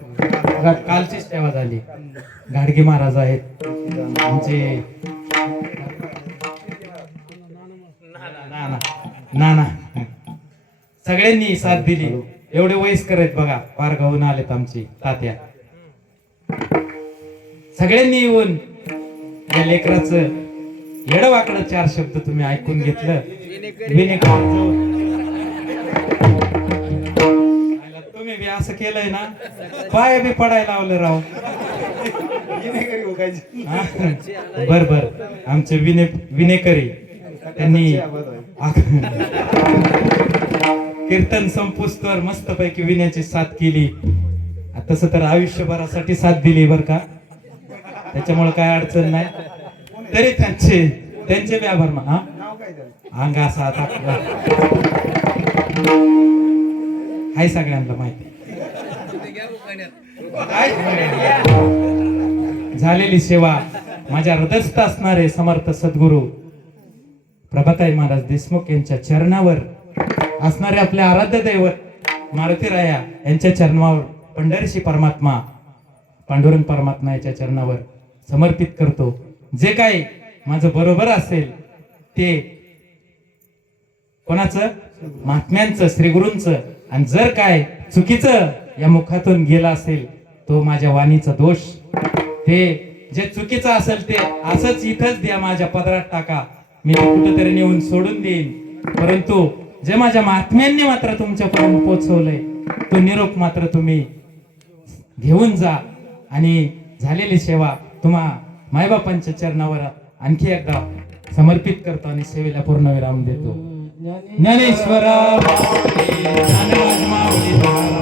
कालची सेवा झाली. गाडगे महाराज आहेत आमचे, नाना सगळ्यांनी साथ दिली. एवढे वयस्कर आहेत बघा, पार गावून आलेत आमची तात्या. सगळ्यांनी येऊन या लेकराचं येडवाकडं 4 शब्द तुम्ही ऐकून घेतलं. तुम्ही बी असं केलंय ना, पाय बी पडायला लावलं राव. विनेकरी हो कायची. बर बर, आमचे विनेकरी त्यांनी कीर्तन संपुस्तवर मस्त पैकी विण्याची साथ केली. तसं तर आयुष्यभरासाठी साथ दिली बर का, त्याच्यामुळे काय अडचण नाही. तरी त्यांचे बी आभार मा. नाव काय त्याचं? अंग असा आता हाय सगळ्यांना माहिती. झालेली सेवा माझ्या हृदयस्थ असणारे समर्थ सद्गुरू प्रभाताई महाराज देशमुख यांच्या चरणावर असणारे आपले आराध्य दैवत मारुतीराया यांच्या चरणावर, पंढरीशी परमात्मा पांडुरंग परमात्मा याच्या चरणावर समर्पित करतो. जे काही माझं बरोबर असेल ते कोणाचं? महात्म्यांचं, श्री गुरूंचं. आणि जर काय चुकीचं या मुखातून गेला असेल तो माझ्या वाणीचा दोष. ते जे चुकीचं असेल ते असंच इथंच द्या, माझ्या पदरात टाका, मी कुठेतरी नेऊन सोडून देईन. परंतु जे माझ्या महात्म्यांनी मात्र तुमच्यापर्यंत पोहोचवलंय तो निरोप मात्र तुम्ही घेऊन जा. आणि झालेली सेवा तुम्हा मायबापांच्या चरणावर आणखी एकदा समर्पित करतो आणि सेवेला पूर्ण विराम देतो. ज्ञानेश्वरा माऊली, ज्ञानराज माऊली.